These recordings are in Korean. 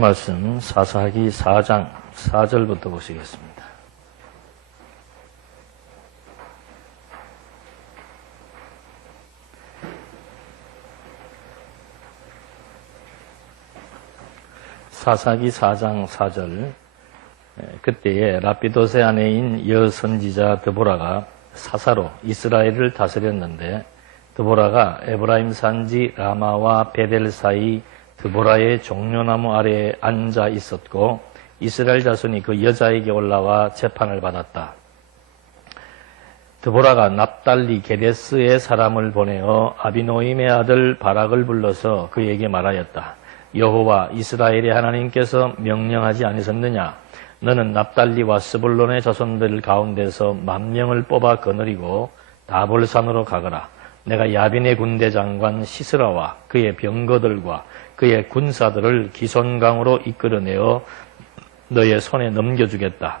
말씀 사사기 4장 4절부터 보시겠습니다. 사사기 4장 4절. 그때에 라피도세 아내인 여선지자 드보라가 사사로 이스라엘을 다스렸는데, 드보라가 에브라임 산지 라마와 베델 사이 드보라의 종려나무 아래에 앉아 있었고, 이스라엘 자손이 그 여자에게 올라와 재판을 받았다. 드보라가 납달리 게데스의 사람을 보내어 아비노임의 아들 바락을 불러서 그에게 말하였다. 여호와 이스라엘의 하나님께서 명령하지 않으셨느냐? 너는 납달리와 스불론의 자손들 가운데서 10,000명을 뽑아 거느리고 다볼산으로 가거라. 내가 야빈의 군대 장관 시스라와 그의 병거들과 그의 군사들을 기손강으로 이끌어내어 너의 손에 넘겨주겠다.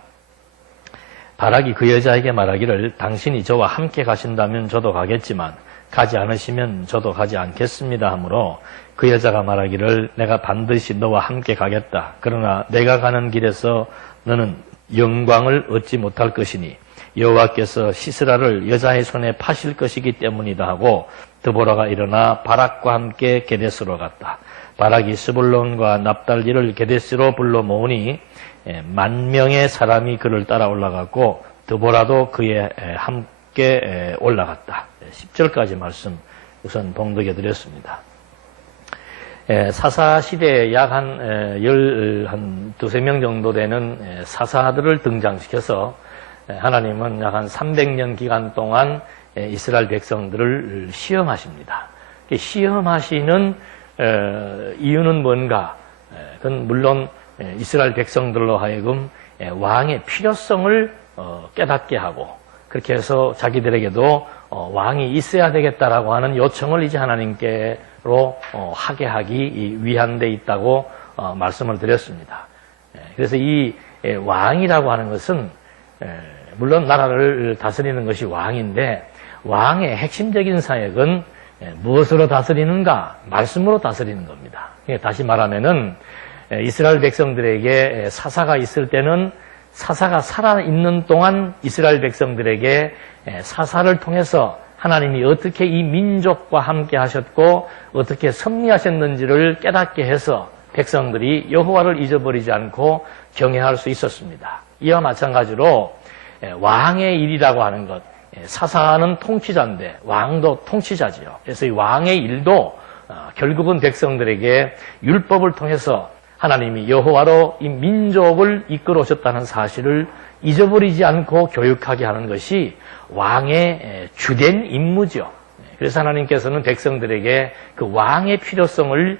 바락이 그 여자에게 말하기를, 당신이 저와 함께 가신다면 저도 가겠지만 가지 않으시면 저도 가지 않겠습니다 하므로, 그 여자가 말하기를, 내가 반드시 너와 함께 가겠다. 그러나 내가 가는 길에서 너는 영광을 얻지 못할 것이니 여호와께서 시스라를 여자의 손에 파실 것이기 때문이다 하고, 드보라가 일어나 바락과 함께 게데스로 갔다. 바락이 스불론과 납달리를 게데스로 불러 모으니 10,000명의 사람이 그를 따라 올라갔고, 드보라도 그에 함께 올라갔다. 10절까지 말씀 우선 봉독해 드렸습니다. 사사 시대에 약 한 두세 명 정도 되는 사사들을 등장시켜서 하나님은 약 한 300년 기간 동안 이스라엘 백성들을 시험하십니다. 시험하시는 이유는 뭔가? 그건 물론 이스라엘 백성들로 하여금 왕의 필요성을 깨닫게 하고, 그렇게 해서 자기들에게도 왕이 있어야 되겠다라고 하는 요청을 이제 하나님께로 하게 하기 위한 데 있다고 말씀을 드렸습니다. 그래서 이 왕이라고 하는 것은 물론 나라를 다스리는 것이 왕인데, 왕의 핵심적인 사역은 무엇으로 다스리는가? 말씀으로 다스리는 겁니다. 다시 말하면은 이스라엘 백성들에게 사사가 있을 때는 사사가 살아있는 동안 이스라엘 백성들에게 사사를 통해서 하나님이 어떻게 이 민족과 함께 하셨고 어떻게 섭리하셨는지를 깨닫게 해서 백성들이 여호와를 잊어버리지 않고 경외할 수 있었습니다. 이와 마찬가지로 왕의 일이라고 하는 것, 사사는 통치자인데 왕도 통치자지요. 그래서 이 왕의 일도 결국은 백성들에게 율법을 통해서 하나님이 여호와로 이 민족을 이끌어 오셨다는 사실을 잊어버리지 않고 교육하게 하는 것이 왕의 주된 임무죠. 그래서 하나님께서는 백성들에게 그 왕의 필요성을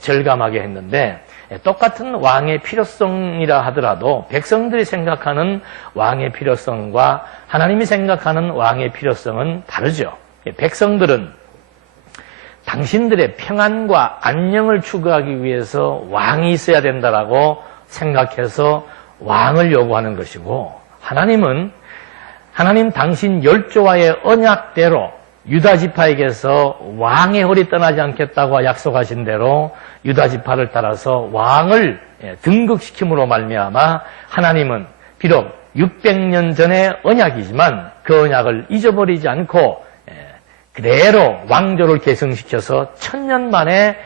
절감하게 했는데, 똑같은 왕의 필요성이라 하더라도 백성들이 생각하는 왕의 필요성과 하나님이 생각하는 왕의 필요성은 다르죠. 백성들은 당신들의 평안과 안녕을 추구하기 위해서 왕이 있어야 된다라고 생각해서 왕을 요구하는 것이고, 하나님은 하나님 당신 열조와의 언약대로 유다 지파에게서 왕의 홀이 떠나지 않겠다고 약속하신 대로 유다 지파를 따라서 왕을 등극시킴으로 말미암아 하나님은 비록 600년 전의 언약이지만 그 언약을 잊어버리지 않고 그대로 왕조를 계승시켜서 1000년 만에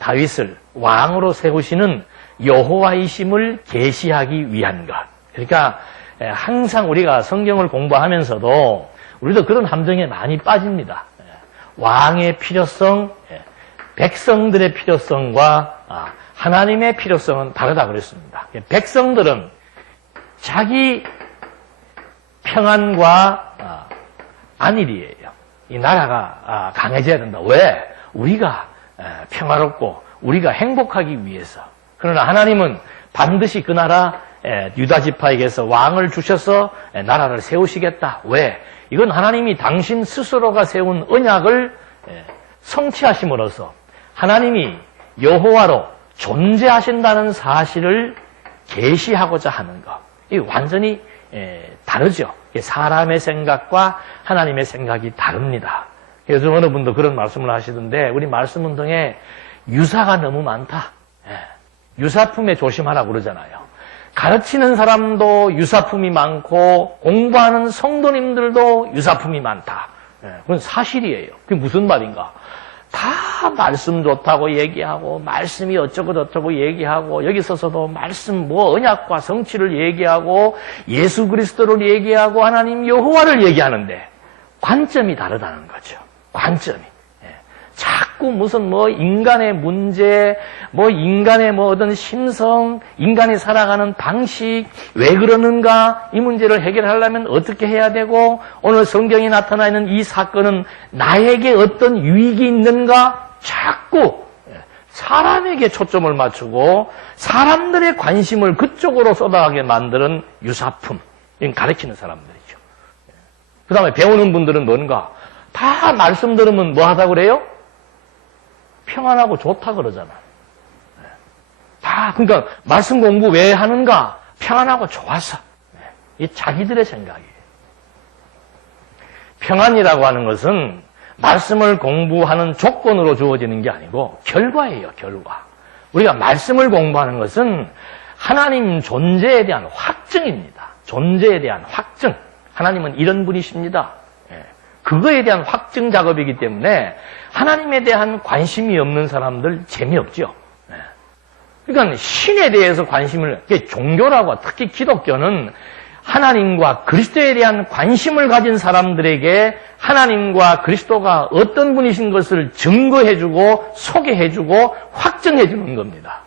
다윗을 왕으로 세우시는 여호와이심을 계시하기 위한 것. 그러니까 항상 우리가 성경을 공부하면서도 우리도 그런 함정에 많이 빠집니다. 왕의 필요성, 백성들의 필요성과 하나님의 필요성은 다르다 그랬습니다. 백성들은 자기 평안과 안일이에요. 이 나라가 강해져야 된다. 왜? 우리가 평화롭고 우리가 행복하기 위해서. 그러나 하나님은 반드시 그 나라 유다 지파에게서 왕을 주셔서 나라를 세우시겠다. 왜? 이건 하나님이 당신 스스로가 세운 언약을 성취하심으로써 하나님이 여호와로 존재하신다는 사실을 계시하고자 하는 것. 이 완전히 다르죠. 사람의 생각과 하나님의 생각이 다릅니다. 그래서 어느 분도 그런 말씀을 하시던데, 우리 말씀 운동에 유사가 너무 많다. 유사품에 조심하라고 그러잖아요. 가르치는 사람도 유사품이 많고 공부하는 성도님들도 유사품이 많다. 그건 사실이에요. 그게 무슨 말인가? 다 말씀 좋다고 얘기하고 말씀이 어쩌고 저쩌고 얘기하고 여기 서서도 말씀 뭐 언약과 성취를 얘기하고 예수 그리스도를 얘기하고 하나님 여호와를 얘기하는데 관점이 다르다는 거죠. 관점이. 자꾸 무슨 뭐 인간의 문제, 뭐 인간의 뭐 어떤 심성, 인간이 살아가는 방식, 왜 그러는가, 이 문제를 해결하려면 어떻게 해야 되고, 오늘 성경에 나타나 있는 이 사건은 나에게 어떤 유익이 있는가, 자꾸 사람에게 초점을 맞추고 사람들의 관심을 그쪽으로 쏟아가게 만드는 유사품, 이건 가르치는 사람들이죠. 그 다음에 배우는 분들은 뭔가, 다 말씀 들으면 뭐 하다 그래요? 평안하고 좋다 그러잖아. 다 그러니까 말씀 공부 왜 하는가? 평안하고 좋아서. 이 자기들의 생각이에요. 평안이라고 하는 것은 말씀을 공부하는 조건으로 주어지는 게 아니고 결과예요. 결과. 우리가 말씀을 공부하는 것은 하나님 존재에 대한 확증입니다. 존재에 대한 확증. 하나님은 이런 분이십니다. 그거에 대한 확증 작업이기 때문에 하나님에 대한 관심이 없는 사람들 재미없죠. 그러니까 신에 대해서 관심을, 종교라고 특히 기독교는 하나님과 그리스도에 대한 관심을 가진 사람들에게 하나님과 그리스도가 어떤 분이신 것을 증거해주고 소개해주고 확증해주는 겁니다.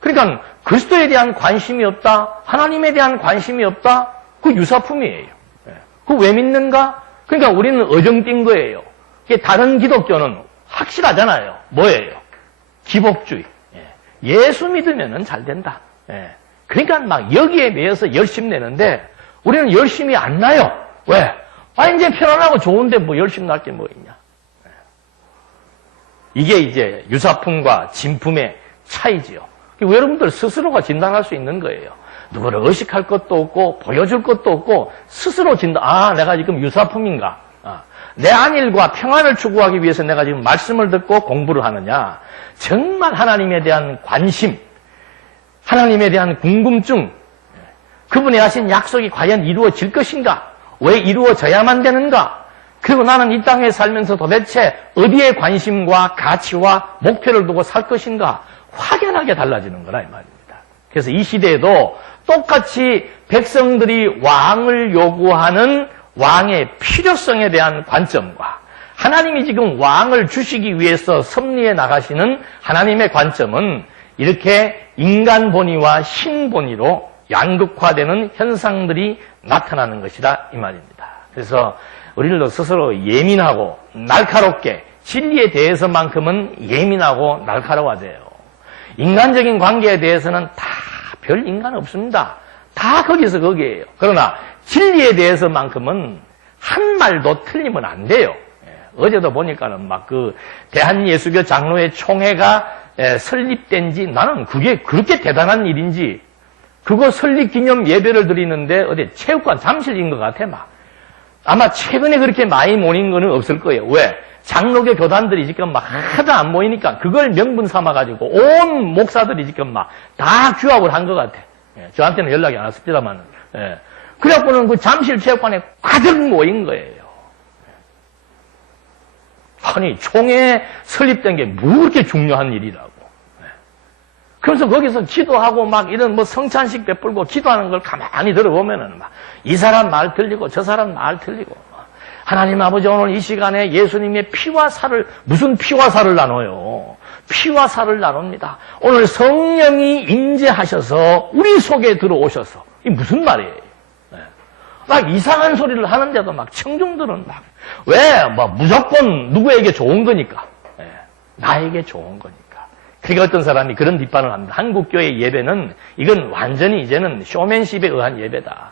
그러니까 그리스도에 대한 관심이 없다, 하나님에 대한 관심이 없다, 그 유사품이에요. 그거 왜 믿는가? 그러니까 우리는 어정뛴 거예요. 다른 기독교는 확실하잖아요. 뭐예요? 기복주의. 예수 믿으면 잘 된다. 그러니까 막 여기에 매여서 열심 내는데 우리는 열심히 안 나요. 왜? 이제 편안하고 좋은데 뭐 열심 날 게 뭐 있냐. 이게 이제 유사품과 진품의 차이지요. 여러분들 스스로가 진단할 수 있는 거예요. 누구를 의식할 것도 없고 보여줄 것도 없고 스스로 진단, 내가 지금 유사품인가? 내 안일과 평안을 추구하기 위해서 내가 지금 말씀을 듣고 공부를 하느냐? 정말 하나님에 대한 관심, 하나님에 대한 궁금증, 그분이 하신 약속이 과연 이루어질 것인가? 왜 이루어져야만 되는가? 그리고 나는 이 땅에 살면서 도대체 어디에 관심과 가치와 목표를 두고 살 것인가? 확연하게 달라지는 거라 이 말입니다. 그래서 이 시대에도 똑같이 백성들이 왕을 요구하는 왕의 필요성에 대한 관점과 하나님이 지금 왕을 주시기 위해서 섭리해 나가시는 하나님의 관점은 이렇게 인간 본의와 신 본의로 양극화되는 현상들이 나타나는 것이다 이 말입니다. 그래서 우리들도 스스로 예민하고 날카롭게 진리에 대해서만큼은 예민하고 날카로워져요. 인간적인 관계에 대해서는 다 별 인간 없습니다. 다 거기서 거기에요. 그러나 진리에 대해서만큼은 한 말도 틀리면 안 돼요. 어제도 보니까는 막 그 대한예수교 장로회 총회가 설립된 지 나는 그게 그렇게 대단한 일인지 그거 설립 기념 예배를 드리는데 어디 체육관 잠실인 것 같아 막. 아마 최근에 그렇게 많이 모인 거는 없을 거예요. 왜? 장로교 교단들이 지금 막 하나도 안 모이니까 그걸 명분 삼아가지고 온 목사들이 지금 막 다 규합을 한 것 같아. 저한테는 연락이 안 왔습니다만. 그래갖고는 그 잠실 체육관에 가득 모인 거예요. 아니, 총회 설립된 게 뭐 그렇게 중요한 일이라고. 그래서 거기서 기도하고 막 이런 뭐 성찬식 베풀고 기도하는 걸 가만히 들어보면은 막 이 사람 말 틀리고 저 사람 말 틀리고. 하나님 아버지 오늘 이 시간에 예수님의 피와 살을, 무슨 피와 살을 나눠요? 피와 살을 나눕니다. 오늘 성령이 임재하셔서 우리 속에 들어오셔서. 이게 무슨 말이에요? 막 이상한 소리를 하는데도 막 청중들은 막, 왜? 뭐 무조건 누구에게 좋은 거니까. 나에게 좋은 거니까. 그러니까 어떤 사람이 그런 뒷반을 합니다. 한국교회 예배는 이건 완전히 이제는 쇼맨십에 의한 예배다.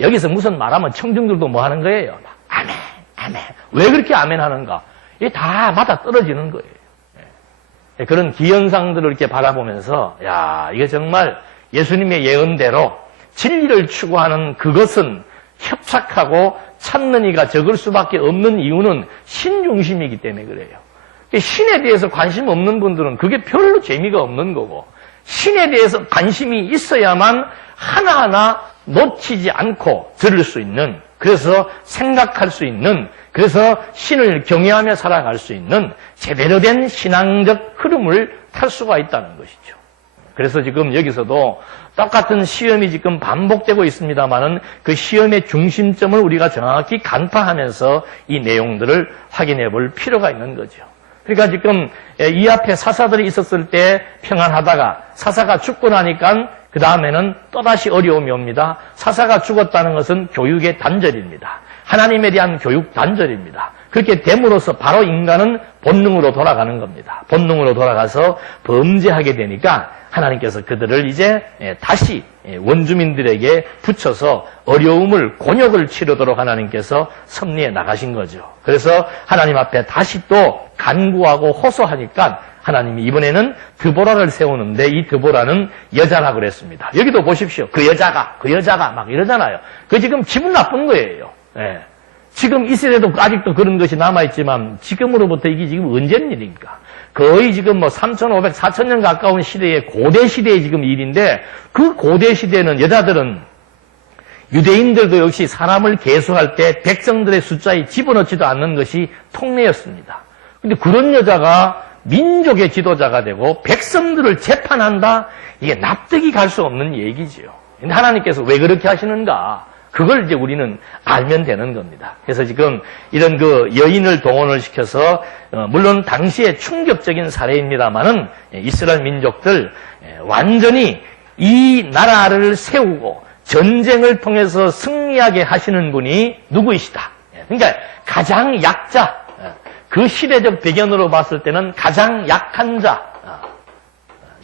여기서 무슨 말하면 청중들도 뭐 하는 거예요? 막 아멘, 아멘. 왜 그렇게 아멘 하는가? 이게 다 맞아 떨어지는 거예요. 그런 기현상들을 이렇게 바라보면서, 야, 이게 정말 예수님의 예언대로 진리를 추구하는 그것은 협착하고 찾는 이가 적을 수밖에 없는 이유는 신중심이기 때문에 그래요. 신에 대해서 관심 없는 분들은 그게 별로 재미가 없는 거고, 신에 대해서 관심이 있어야만 하나하나 놓치지 않고 들을 수 있는, 그래서 생각할 수 있는, 그래서 신을 경외하며 살아갈 수 있는 제대로 된 신앙적 흐름을 탈 수가 있다는 것이죠. 그래서 지금 여기서도 똑같은 시험이 지금 반복되고 있습니다만은 그 시험의 중심점을 우리가 정확히 간파하면서 이 내용들을 확인해 볼 필요가 있는 거죠. 그러니까 지금 이 앞에 사사들이 있었을 때 평안하다가 사사가 죽고 나니까 그 다음에는 또다시 어려움이 옵니다. 사사가 죽었다는 것은 교육의 단절입니다. 하나님에 대한 교육 단절입니다. 그렇게 됨으로써 바로 인간은 본능으로 돌아가는 겁니다. 본능으로 돌아가서 범죄하게 되니까 하나님께서 그들을 이제 다시 원주민들에게 붙여서 어려움을, 곤욕을 치르도록 하나님께서 섭리해 나가신 거죠. 그래서 하나님 앞에 다시 또 간구하고 호소하니까 하나님이 이번에는 드보라를 세우는데 이 드보라는 여자라고 그랬습니다. 여기도 보십시오. 그 여자가 막 이러잖아요. 그 지금 기분 나쁜 거예요. 예. 지금 이 세대도 아직도 그런 것이 남아있지만 지금으로부터 이게 지금 언제 일입니까? 거의 지금 뭐 3,500, 4,000년 가까운 시대의 고대 시대의 지금 일인데 그 고대 시대는 여자들은 유대인들도 역시 사람을 계수할 때 백성들의 숫자에 집어넣지도 않는 것이 통례였습니다. 근데 그런 여자가 민족의 지도자가 되고 백성들을 재판한다? 이게 납득이 갈 수 없는 얘기지요. 근데 하나님께서 왜 그렇게 하시는가? 그걸 이제 우리는 알면 되는 겁니다. 그래서 지금 이런 그 여인을 동원을 시켜서 물론 당시에 충격적인 사례입니다만은 이스라엘 민족들 완전히 이 나라를 세우고 전쟁을 통해서 승리하게 하시는 분이 누구이시다. 그러니까 가장 약자, 그 시대적 배경으로 봤을 때는 가장 약한 자,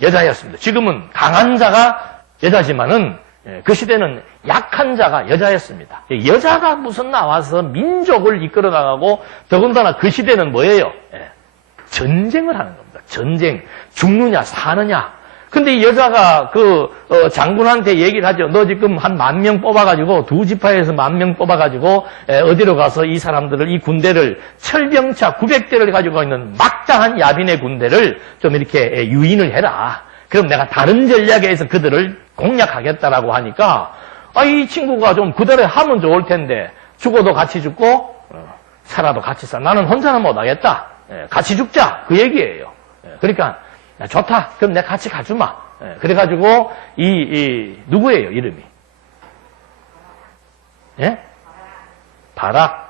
여자였습니다. 지금은 강한 자가 여자지만은 그 시대는 약한 자가 여자였습니다. 여자가 무슨 나와서 민족을 이끌어 나가고 더군다나 그 시대는 뭐예요? 전쟁을 하는 겁니다. 전쟁. 죽느냐 사느냐. 근데 이 여자가 장군한테 얘기를 하죠. 너 지금 한 10,000명 뽑아가지고 두 지파에서 10,000명 뽑아가지고 어디로 가서 이 사람들을, 이 군대를 철병차 900대를 가지고 있는 막장한 야빈의 군대를 좀 이렇게 유인을 해라. 그럼 내가 다른 전략에 의해서 그들을 공략하겠다라고 하니까 이 친구가 좀 그대로 하면 좋을 텐데 죽어도 같이 죽고 살아도 같이 살. 나는 혼자는 못하겠다. 같이 죽자. 그 얘기예요. 그러니까 좋다. 그럼 내가 같이 가주마. 그래가지고 누구예요 이름이? 예? 바락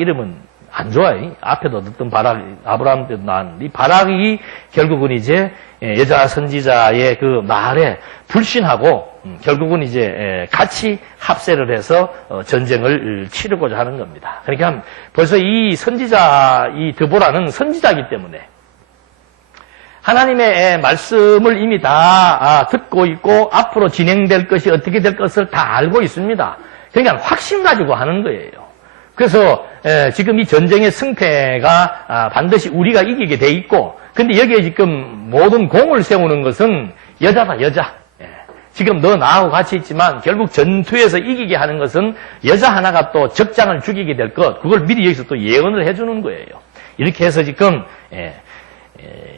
이름은 안 좋아요. 앞에도 듣던 바락, 아브라함 때도 나왔는데, 이 바락이 결국은 이제 여자 선지자의 그 말에 불신하고, 결국은 이제 같이 합세를 해서 전쟁을 치르고자 하는 겁니다. 그러니까 벌써 이 선지자, 이 드보라는 선지자이기 때문에, 하나님의 말씀을 이미 다 듣고 있고, 앞으로 진행될 것이 어떻게 될 것을 다 알고 있습니다. 그러니까 확신 가지고 하는 거예요. 그래서 지금 이 전쟁의 승패가 반드시 우리가 이기게 돼 있고, 근데 여기에 지금 모든 공을 세우는 것은 여자다, 여자. 지금 너 나하고 같이 있지만 결국 전투에서 이기게 하는 것은 여자 하나가 또 적장을 죽이게 될 것, 그걸 미리 여기서 또 예언을 해주는 거예요. 이렇게 해서 지금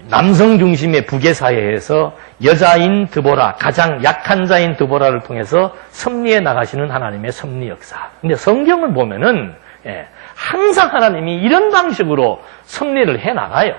남성 중심의 부계사회에서 여자인 드보라, 가장 약한 자인 드보라를 통해서 섭리해 나가시는 하나님의 섭리 역사. 근데 성경을 보면은 항상 하나님이 이런 방식으로 섭리를 해 나가요.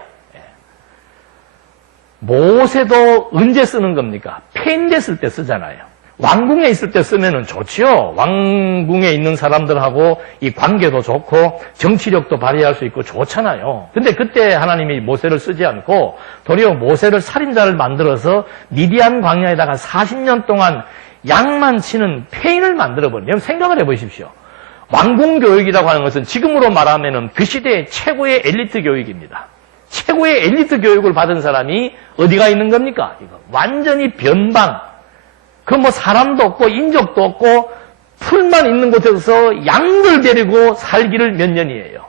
모세도 언제 쓰는 겁니까? 폐인됐을 때 쓰잖아요. 왕궁에 있을 때 쓰면은 좋지요. 왕궁에 있는 사람들하고 이 관계도 좋고 정치력도 발휘할 수 있고 좋잖아요. 근데 그때 하나님이 모세를 쓰지 않고 도리어 모세를 살인자를 만들어서 미디안 광야에다가 40년 동안 양만 치는 폐인을 만들어버려요. 여러분 생각을 해보십시오. 왕궁 교육이라고 하는 것은 지금으로 말하면은 그 시대의 최고의 엘리트 교육입니다. 최고의 엘리트 교육을 받은 사람이 어디가 있는 겁니까? 이거 완전히 변방. 그 뭐 사람도 없고 인적도 없고 풀만 있는 곳에서 양들 데리고 살기를 몇 년이에요.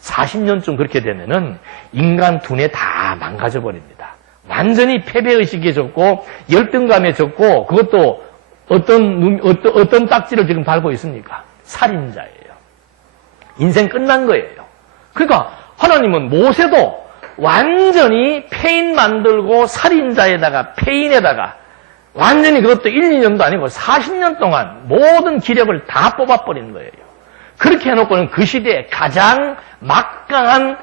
40년쯤 그렇게 되면은 인간 두뇌 다 망가져 버립니다. 완전히 패배의식에 젖고 열등감에 젖고 그것도 어떤 딱지를 지금 달고 있습니까? 살인자예요. 인생 끝난 거예요. 그러니까 하나님은 모세도 완전히 폐인 만들고 살인자에다가 폐인에다가 완전히 그것도 1, 2년도 아니고 40년 동안 모든 기력을 다 뽑아버린 거예요. 그렇게 해놓고는 그 시대에 가장 막강한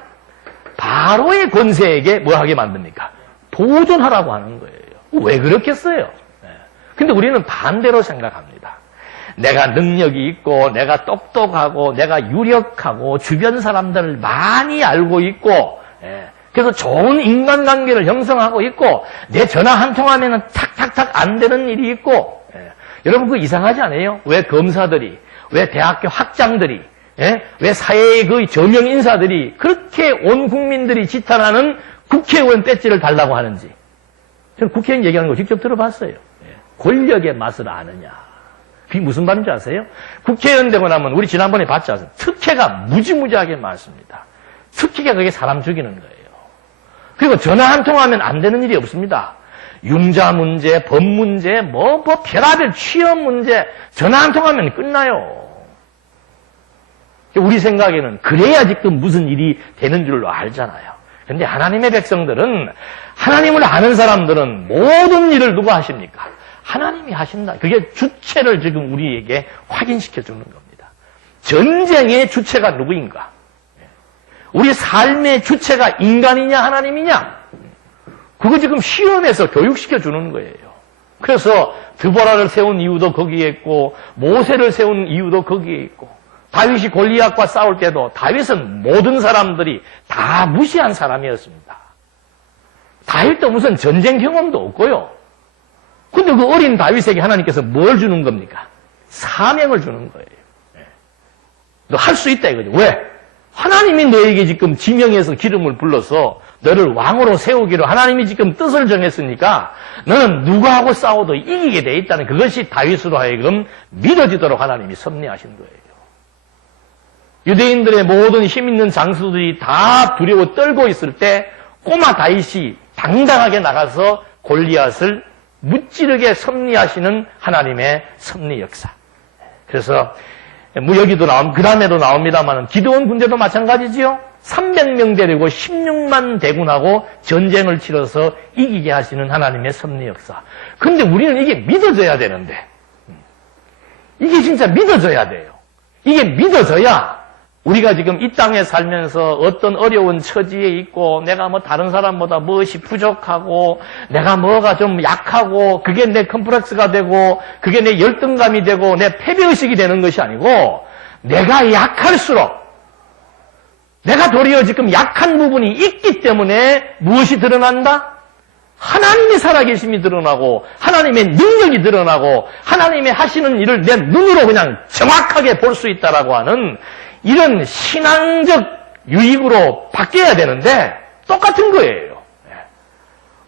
바로의 권세에게 뭐 하게 만듭니까? 도전하라고 하는 거예요. 왜 그렇겠어요? 근데 우리는 반대로 생각합니다. 내가 능력이 있고 내가 똑똑하고 내가 유력하고 주변 사람들을 많이 알고 있고 그래서 좋은 인간관계를 형성하고 있고 내 전화 한 통하면 탁탁탁 안 되는 일이 있고 여러분 그거 이상하지 않아요? 왜 검사들이 왜 대학교 학장들이 왜 사회의 그 저명 인사들이 그렇게 온 국민들이 지탄하는 국회의원 배지를 달라고 하는지 저는 국회의원 얘기하는 거 직접 들어봤어요. 권력의 맛을 아느냐. 그게 무슨 말인지 아세요? 국회의원 되고 나면 우리 지난번에 봤지 않습니까? 특혜가 무지무지하게 많습니다. 특혜가 그게 사람 죽이는 거예요. 그리고 전화 한 통하면 안 되는 일이 없습니다. 융자 문제, 법 문제, 뭐 별하별 취업 문제 전화 한 통하면 끝나요. 우리 생각에는 그래야 지금 무슨 일이 되는 줄로 알잖아요. 그런데 하나님의 백성들은 하나님을 아는 사람들은 모든 일을 누가 하십니까? 하나님이 하신다. 그게 주체를 지금 우리에게 확인시켜 주는 겁니다. 전쟁의 주체가 누구인가? 우리 삶의 주체가 인간이냐 하나님이냐? 그거 지금 시험에서 교육시켜 주는 거예요. 그래서 드보라를 세운 이유도 거기에 있고 모세를 세운 이유도 거기에 있고 다윗이 골리앗과 싸울 때도 다윗은 모든 사람들이 다 무시한 사람이었습니다. 다윗도 무슨 전쟁 경험도 없고요. 근데 그 어린 다윗에게 하나님께서 뭘 주는 겁니까? 사명을 주는 거예요. 너 할 수 있다 이거죠. 왜? 하나님이 너에게 지금 지명해서 기름을 불러서 너를 왕으로 세우기로 하나님이 지금 뜻을 정했으니까 너는 누구하고 싸워도 이기게 돼 있다는 그것이 다윗으로 하여금 믿어지도록 하나님이 섭리하신 거예요. 유대인들의 모든 힘 있는 장수들이 다 두려워 떨고 있을 때 꼬마 다윗이 당당하게 나가서 골리앗을 무찌르게 섭리하시는 하나님의 섭리 역사. 그래서 뭐 여기도 그 다음에도 나옵니다만 기드온 군대도 마찬가지지요. 300명 데리고 16만 대군하고 전쟁을 치러서 이기게 하시는 하나님의 섭리 역사. 근데 우리는 이게 믿어져야 되는데 이게 진짜 믿어져야 돼요. 이게 믿어져야 우리가 지금 이 땅에 살면서 어떤 어려운 처지에 있고 내가 뭐 다른 사람보다 무엇이 부족하고 내가 뭐가 좀 약하고 그게 내 컴플렉스가 되고 그게 내 열등감이 되고 내 패배의식이 되는 것이 아니고 내가 약할수록 내가 도리어 지금 약한 부분이 있기 때문에 무엇이 드러난다? 하나님의 살아계심이 드러나고 하나님의 능력이 드러나고 하나님의 하시는 일을 내 눈으로 그냥 정확하게 볼 수 있다라고 하는 이런 신앙적 유익으로 바뀌어야 되는데 똑같은 거예요.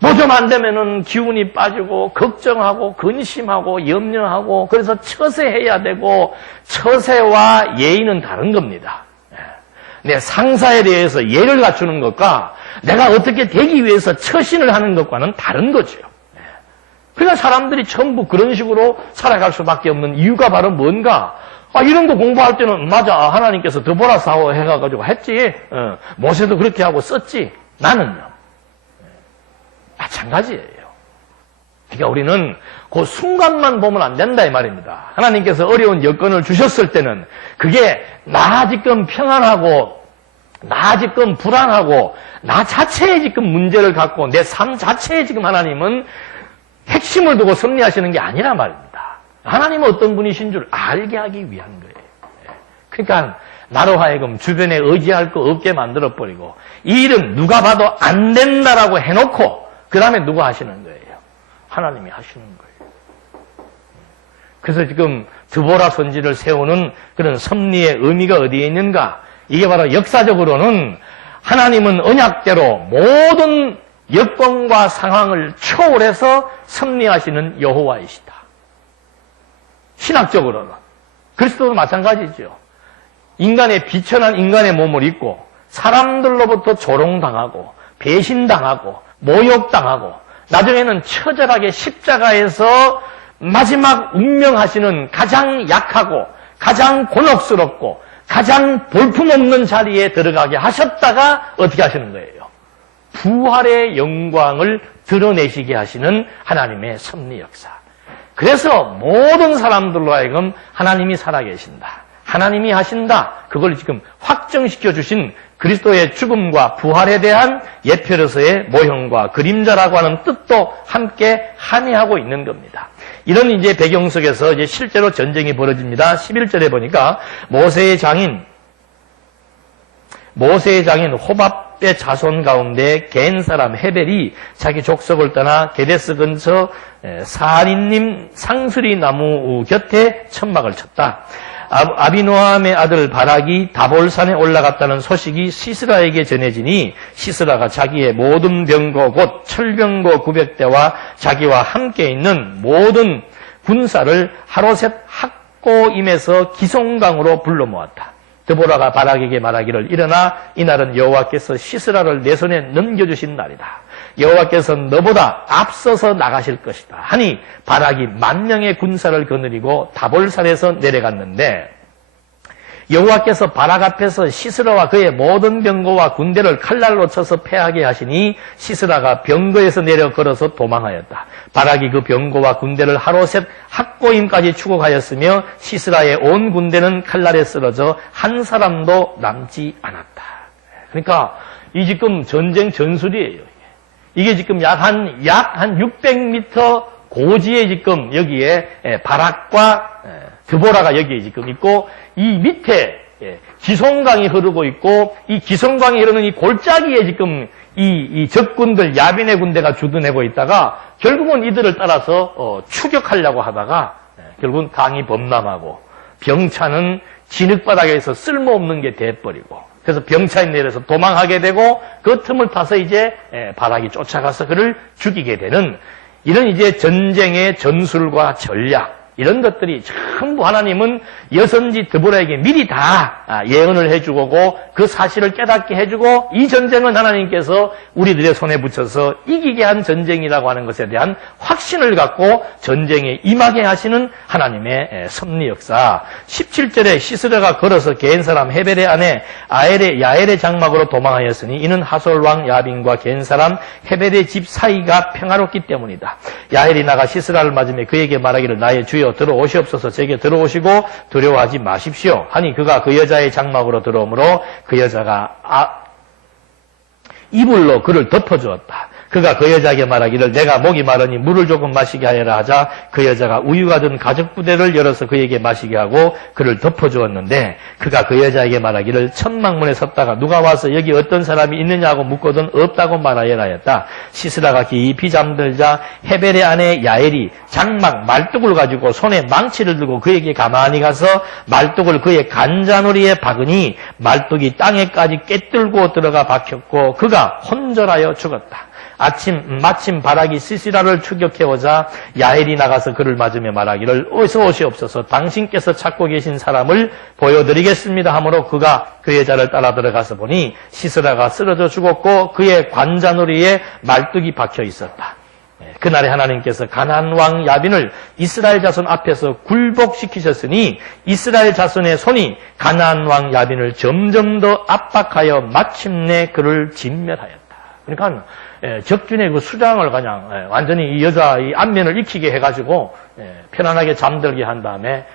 뭐 좀 안 되면은 기운이 빠지고 걱정하고 근심하고 염려하고 그래서 처세해야 되고 처세와 예의는 다른 겁니다. 내 상사에 대해서 예를 갖추는 것과 내가 어떻게 되기 위해서 처신을 하는 것과는 다른 거죠. 그러니까 사람들이 전부 그런 식으로 살아갈 수밖에 없는 이유가 바로 뭔가? 이런 거 공부할 때는 맞아 하나님께서 드보라 사워 해가지고 했지. 모세도 그렇게 하고 썼지. 나는요. 마찬가지예요. 그러니까 우리는 그 순간만 보면 안 된다 이 말입니다. 하나님께서 어려운 여건을 주셨을 때는 그게 나 지금 평안하고 나 지금 불안하고 나 자체에 지금 문제를 갖고 내 삶 자체에 지금 하나님은 핵심을 두고 섭리하시는 게 아니란 말입니다. 하나님은 어떤 분이신 줄 알게 하기 위한 거예요. 그러니까 나로 하여금 주변에 의지할 거 없게 만들어버리고 이 일은 누가 봐도 안 된다라고 해놓고 그 다음에 누가 하시는 거예요? 하나님이 하시는 거예요. 그래서 지금 드보라 선지를 세우는 그런 섭리의 의미가 어디에 있는가? 이게 바로 역사적으로는 하나님은 언약대로 모든 여건과 상황을 초월해서 섭리하시는 여호와이시다. 신학적으로는. 그리스도도 마찬가지죠. 인간의 비천한 인간의 몸을 입고 사람들로부터 조롱당하고 배신당하고 모욕당하고 나중에는 처절하게 십자가에서 마지막 운명하시는 가장 약하고 가장 곤혹스럽고 가장 볼품없는 자리에 들어가게 하셨다가 어떻게 하시는 거예요? 부활의 영광을 드러내시게 하시는 하나님의 섭리 역사. 그래서 모든 사람들로 하여금 하나님이 살아계신다, 하나님이 하신다, 그걸 지금 확정시켜 주신 그리스도의 죽음과 부활에 대한 예표로서의 모형과 그림자라고 하는 뜻도 함께 함의하고 있는 겁니다. 이런 이제 배경 속에서 이제 실제로 전쟁이 벌어집니다. 11절에 보니까 모세의 장인 호밥의 자손 가운데 겐 사람 헤벨이 자기 족속을 떠나 게데스 근처 사린님 상수리 나무 곁에 천막을 쳤다. 아비노함의 아들 바락이 다볼산에 올라갔다는 소식이 시스라에게 전해지니 시스라가 자기의 모든 병거 곧 철병거 900대와 자기와 함께 있는 모든 군사를 하로셋 학고임에서 기송강으로 불러 모았다. 드보라가 바락에게 말하기를 일어나 이날은 여호와께서 시스라를 내 손에 넘겨주신 날이다. 여호와께서 너보다 앞서서 나가실 것이다 하니 바락이 10,000명의 군사를 거느리고 다볼산에서 내려갔는데 여호와께서 바락 앞에서 시스라와 그의 모든 병거와 군대를 칼날로 쳐서 패하게 하시니 시스라가 병거에서 내려 걸어서 도망하였다. 바락이 그 병거와 군대를 하루셋 학고임까지 추격하였으며 시스라의 온 군대는 칼날에 쓰러져 한 사람도 남지 않았다. 그러니까 이 지금 전쟁 전술이에요. 이게 지금 약 한 600m 고지에 지금 여기에 바락과 드보라가 여기에 지금 있고 이 밑에 기송강이 흐르고 있고 이 기송강이 흐르는 이 골짜기에 지금 이 적군들 야빈의 군대가 주둔하고 있다가 결국은 이들을 따라서 추격하려고 하다가 결국은 강이 범람하고 병차는 진흙바닥에서 쓸모없는 게 돼버리고 그래서 병차에 내려서 도망하게 되고 그 틈을 타서 이제 바락이 쫓아가서 그를 죽이게 되는 이런 이제 전쟁의 전술과 전략 이런 것들이 전부 하나님은 여선지 드보라에게 미리 다 예언을 해주고 그 사실을 깨닫게 해주고 이 전쟁은 하나님께서 우리들의 손에 붙여서 이기게 한 전쟁이라고 하는 것에 대한 확신을 갖고 전쟁에 임하게 하시는 하나님의 섭리 역사. 17절에 시스라가 걸어서 겐 사람 헤벨의 아내 야엘의 장막으로 도망하였으니 이는 하솔 왕 야빈과 겐 사람 헤벨의 집 사이가 평화롭기 때문이다. 야엘이 나가 시스라를 맞으며 그에게 말하기를 나의 주여 들어오시옵소서 제게 들어오시고 두려워하지 마십시오 하니 그가 그 여자의 장막으로 들어오므로 그 여자가 이불로 그를 덮어주었다. 그가 그 여자에게 말하기를 내가 목이 마르니 물을 조금 마시게 하여라 하자 그 여자가 우유가 든 가죽 부대를 열어서 그에게 마시게 하고 그를 덮어주었는데 그가 그 여자에게 말하기를 천막문에 섰다가 누가 와서 여기 어떤 사람이 있느냐고 묻거든 없다고 말하여라 하였다. 시스라가 깊이 잠들자 헤벨의 아내 야엘이 장막 말뚝을 가지고 손에 망치를 들고 그에게 가만히 가서 말뚝을 그의 간자놀이에 박으니 말뚝이 땅에까지 꿰뚫고 들어가 박혔고 그가 혼절하여 죽었다. 마침 바락이 시스라를 추격해오자 야엘이 나가서 그를 맞으며 말하기를 어서 오시옵소서 당신께서 찾고 계신 사람을 보여드리겠습니다 하므로 그가 그 여자를 따라 들어가서 보니 시스라가 쓰러져 죽었고 그의 관자놀이에 말뚝이 박혀 있었다. 그날에 하나님께서 가나안 왕 야빈을 이스라엘 자손 앞에서 굴복시키셨으니 이스라엘 자손의 손이 가나안 왕 야빈을 점점 더 압박하여 마침내 그를 진멸하였다. 그러니까 적군의 그 수장을 그냥 완전히 이 여자 이 안면을 익히게 해가지고 편안하게 잠들게 한 다음에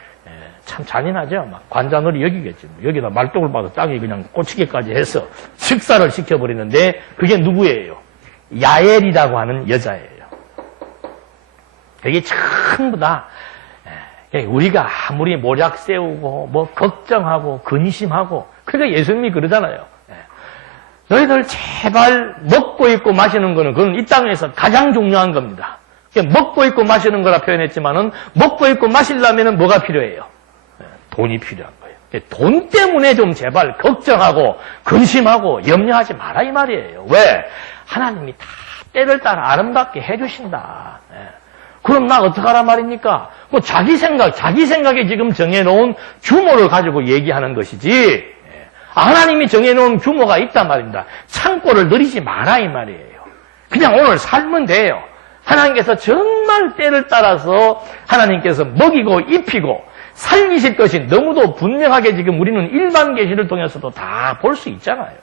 참 잔인하죠. 막 관자놀이 여기겠지. 여기다 말뚝을 봐도 땅이 그냥 꽂히게까지 해서 식사를 시켜버리는데 그게 누구예요? 야엘이라고 하는 여자예요. 이게 전부 다 우리가 아무리 모략 세우고 뭐 걱정하고 근심하고 그러니까 예수님이 그러잖아요. 너희들 제발 먹고 있고 마시는 거는 그건 이 땅에서 가장 중요한 겁니다. 먹고 있고 마시는 거라 표현했지만은 먹고 있고 마시려면은 뭐가 필요해요? 돈이 필요한 거예요. 돈 때문에 좀 제발 걱정하고 근심하고 염려하지 마라 이 말이에요. 왜? 하나님이 다 때를 따라 아름답게 해주신다. 그럼 나 어떡하란 말입니까? 뭐 자기 생각에 지금 정해놓은 규모를 가지고 얘기하는 것이지 하나님이 정해놓은 규모가 있단 말입니다. 창고를 늘리지 마라 이 말이에요. 그냥 오늘 살면 돼요. 하나님께서 정말 때를 따라서 하나님께서 먹이고 입히고 살리실 것이 너무도 분명하게 지금 우리는 일반 계시를 통해서도 다 볼 수 있잖아요.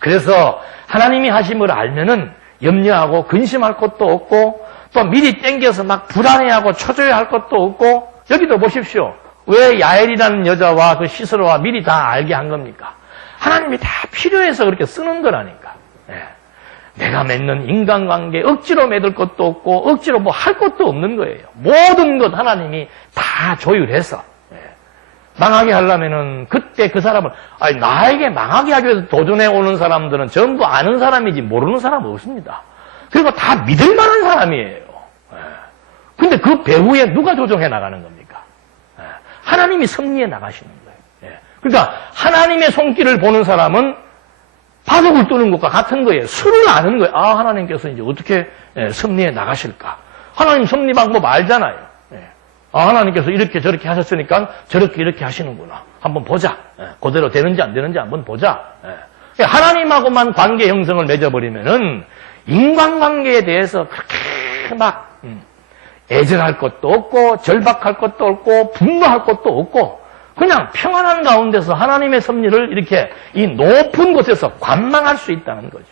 그래서 하나님이 하심을 알면은 염려하고 근심할 것도 없고 또 미리 땡겨서 막 불안해하고 초조해할 것도 없고 여기도 보십시오. 왜 야엘이라는 여자와 그 시스로와 미리 다 알게 한 겁니까? 하나님이 다 필요해서 그렇게 쓰는 거라니까. 내가 맺는 인간관계 억지로 맺을 것도 없고 억지로 뭐 할 것도 없는 거예요. 모든 것 하나님이 다 조율해서 망하게 하려면은 그때 그 사람을 나에게 망하게 하기 위해서 도전해 오는 사람들은 전부 아는 사람이지 모르는 사람 없습니다. 그리고 다 믿을 만한 사람이에요. 근데 그 배후에 누가 조정해 나가는 겁니까? 하나님이 섭리해 나가시는 거예요. 그러니까 하나님의 손길을 보는 사람은 바둑을 두는 것과 같은 거예요. 수를 아는 거예요. 하나님께서 이제 어떻게 섭리해 나가실까? 하나님 섭리 방법 알잖아요. 하나님께서 이렇게 저렇게 하셨으니까 저렇게 이렇게 하시는구나. 한번 보자. 그대로 되는지 안 되는지 한번 보자. 하나님하고만 관계 형성을 맺어버리면은 인간관계에 대해서 그렇게 막 애절할 것도 없고 절박할 것도 없고 분노할 것도 없고 그냥 평안한 가운데서 하나님의 섭리를 이렇게 이 높은 곳에서 관망할 수 있다는 거죠.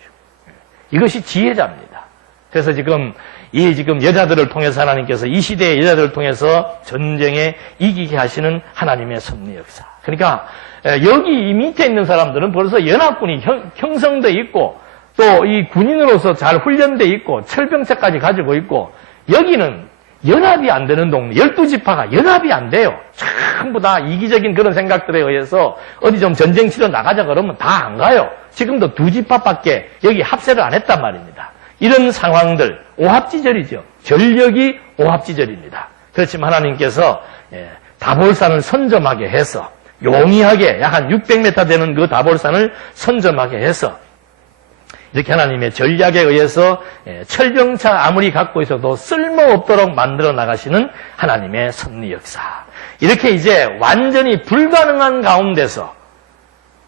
이것이 지혜자입니다. 그래서 지금 여자들을 통해서 하나님께서 이 시대의 여자들을 통해서 전쟁에 이기게 하시는 하나님의 섭리 역사. 그러니까 여기 이 밑에 있는 사람들은 벌써 연합군이 형성돼 있고 또 이 군인으로서 잘 훈련돼 있고 철병차까지 가지고 있고 여기는 연합이 안 되는 동네, 12지파가 연합이 안 돼요. 전부 다 이기적인 그런 생각들에 의해서 어디 좀 전쟁 치러 나가자 그러면 다 안 가요. 지금도 2지파밖에 여기 합세를 안 했단 말입니다. 이런 상황들, 오합지절이죠. 전력이 오합지절입니다. 그렇지만 하나님께서 다볼산을 선점하게 해서 용이하게 약 한 600m 되는 그 다볼산을 선점하게 해서 이렇게 하나님의 전략에 의해서 철병차 아무리 갖고 있어도 쓸모없도록 만들어 나가시는 하나님의 섭리 역사. 이렇게 이제 완전히 불가능한 가운데서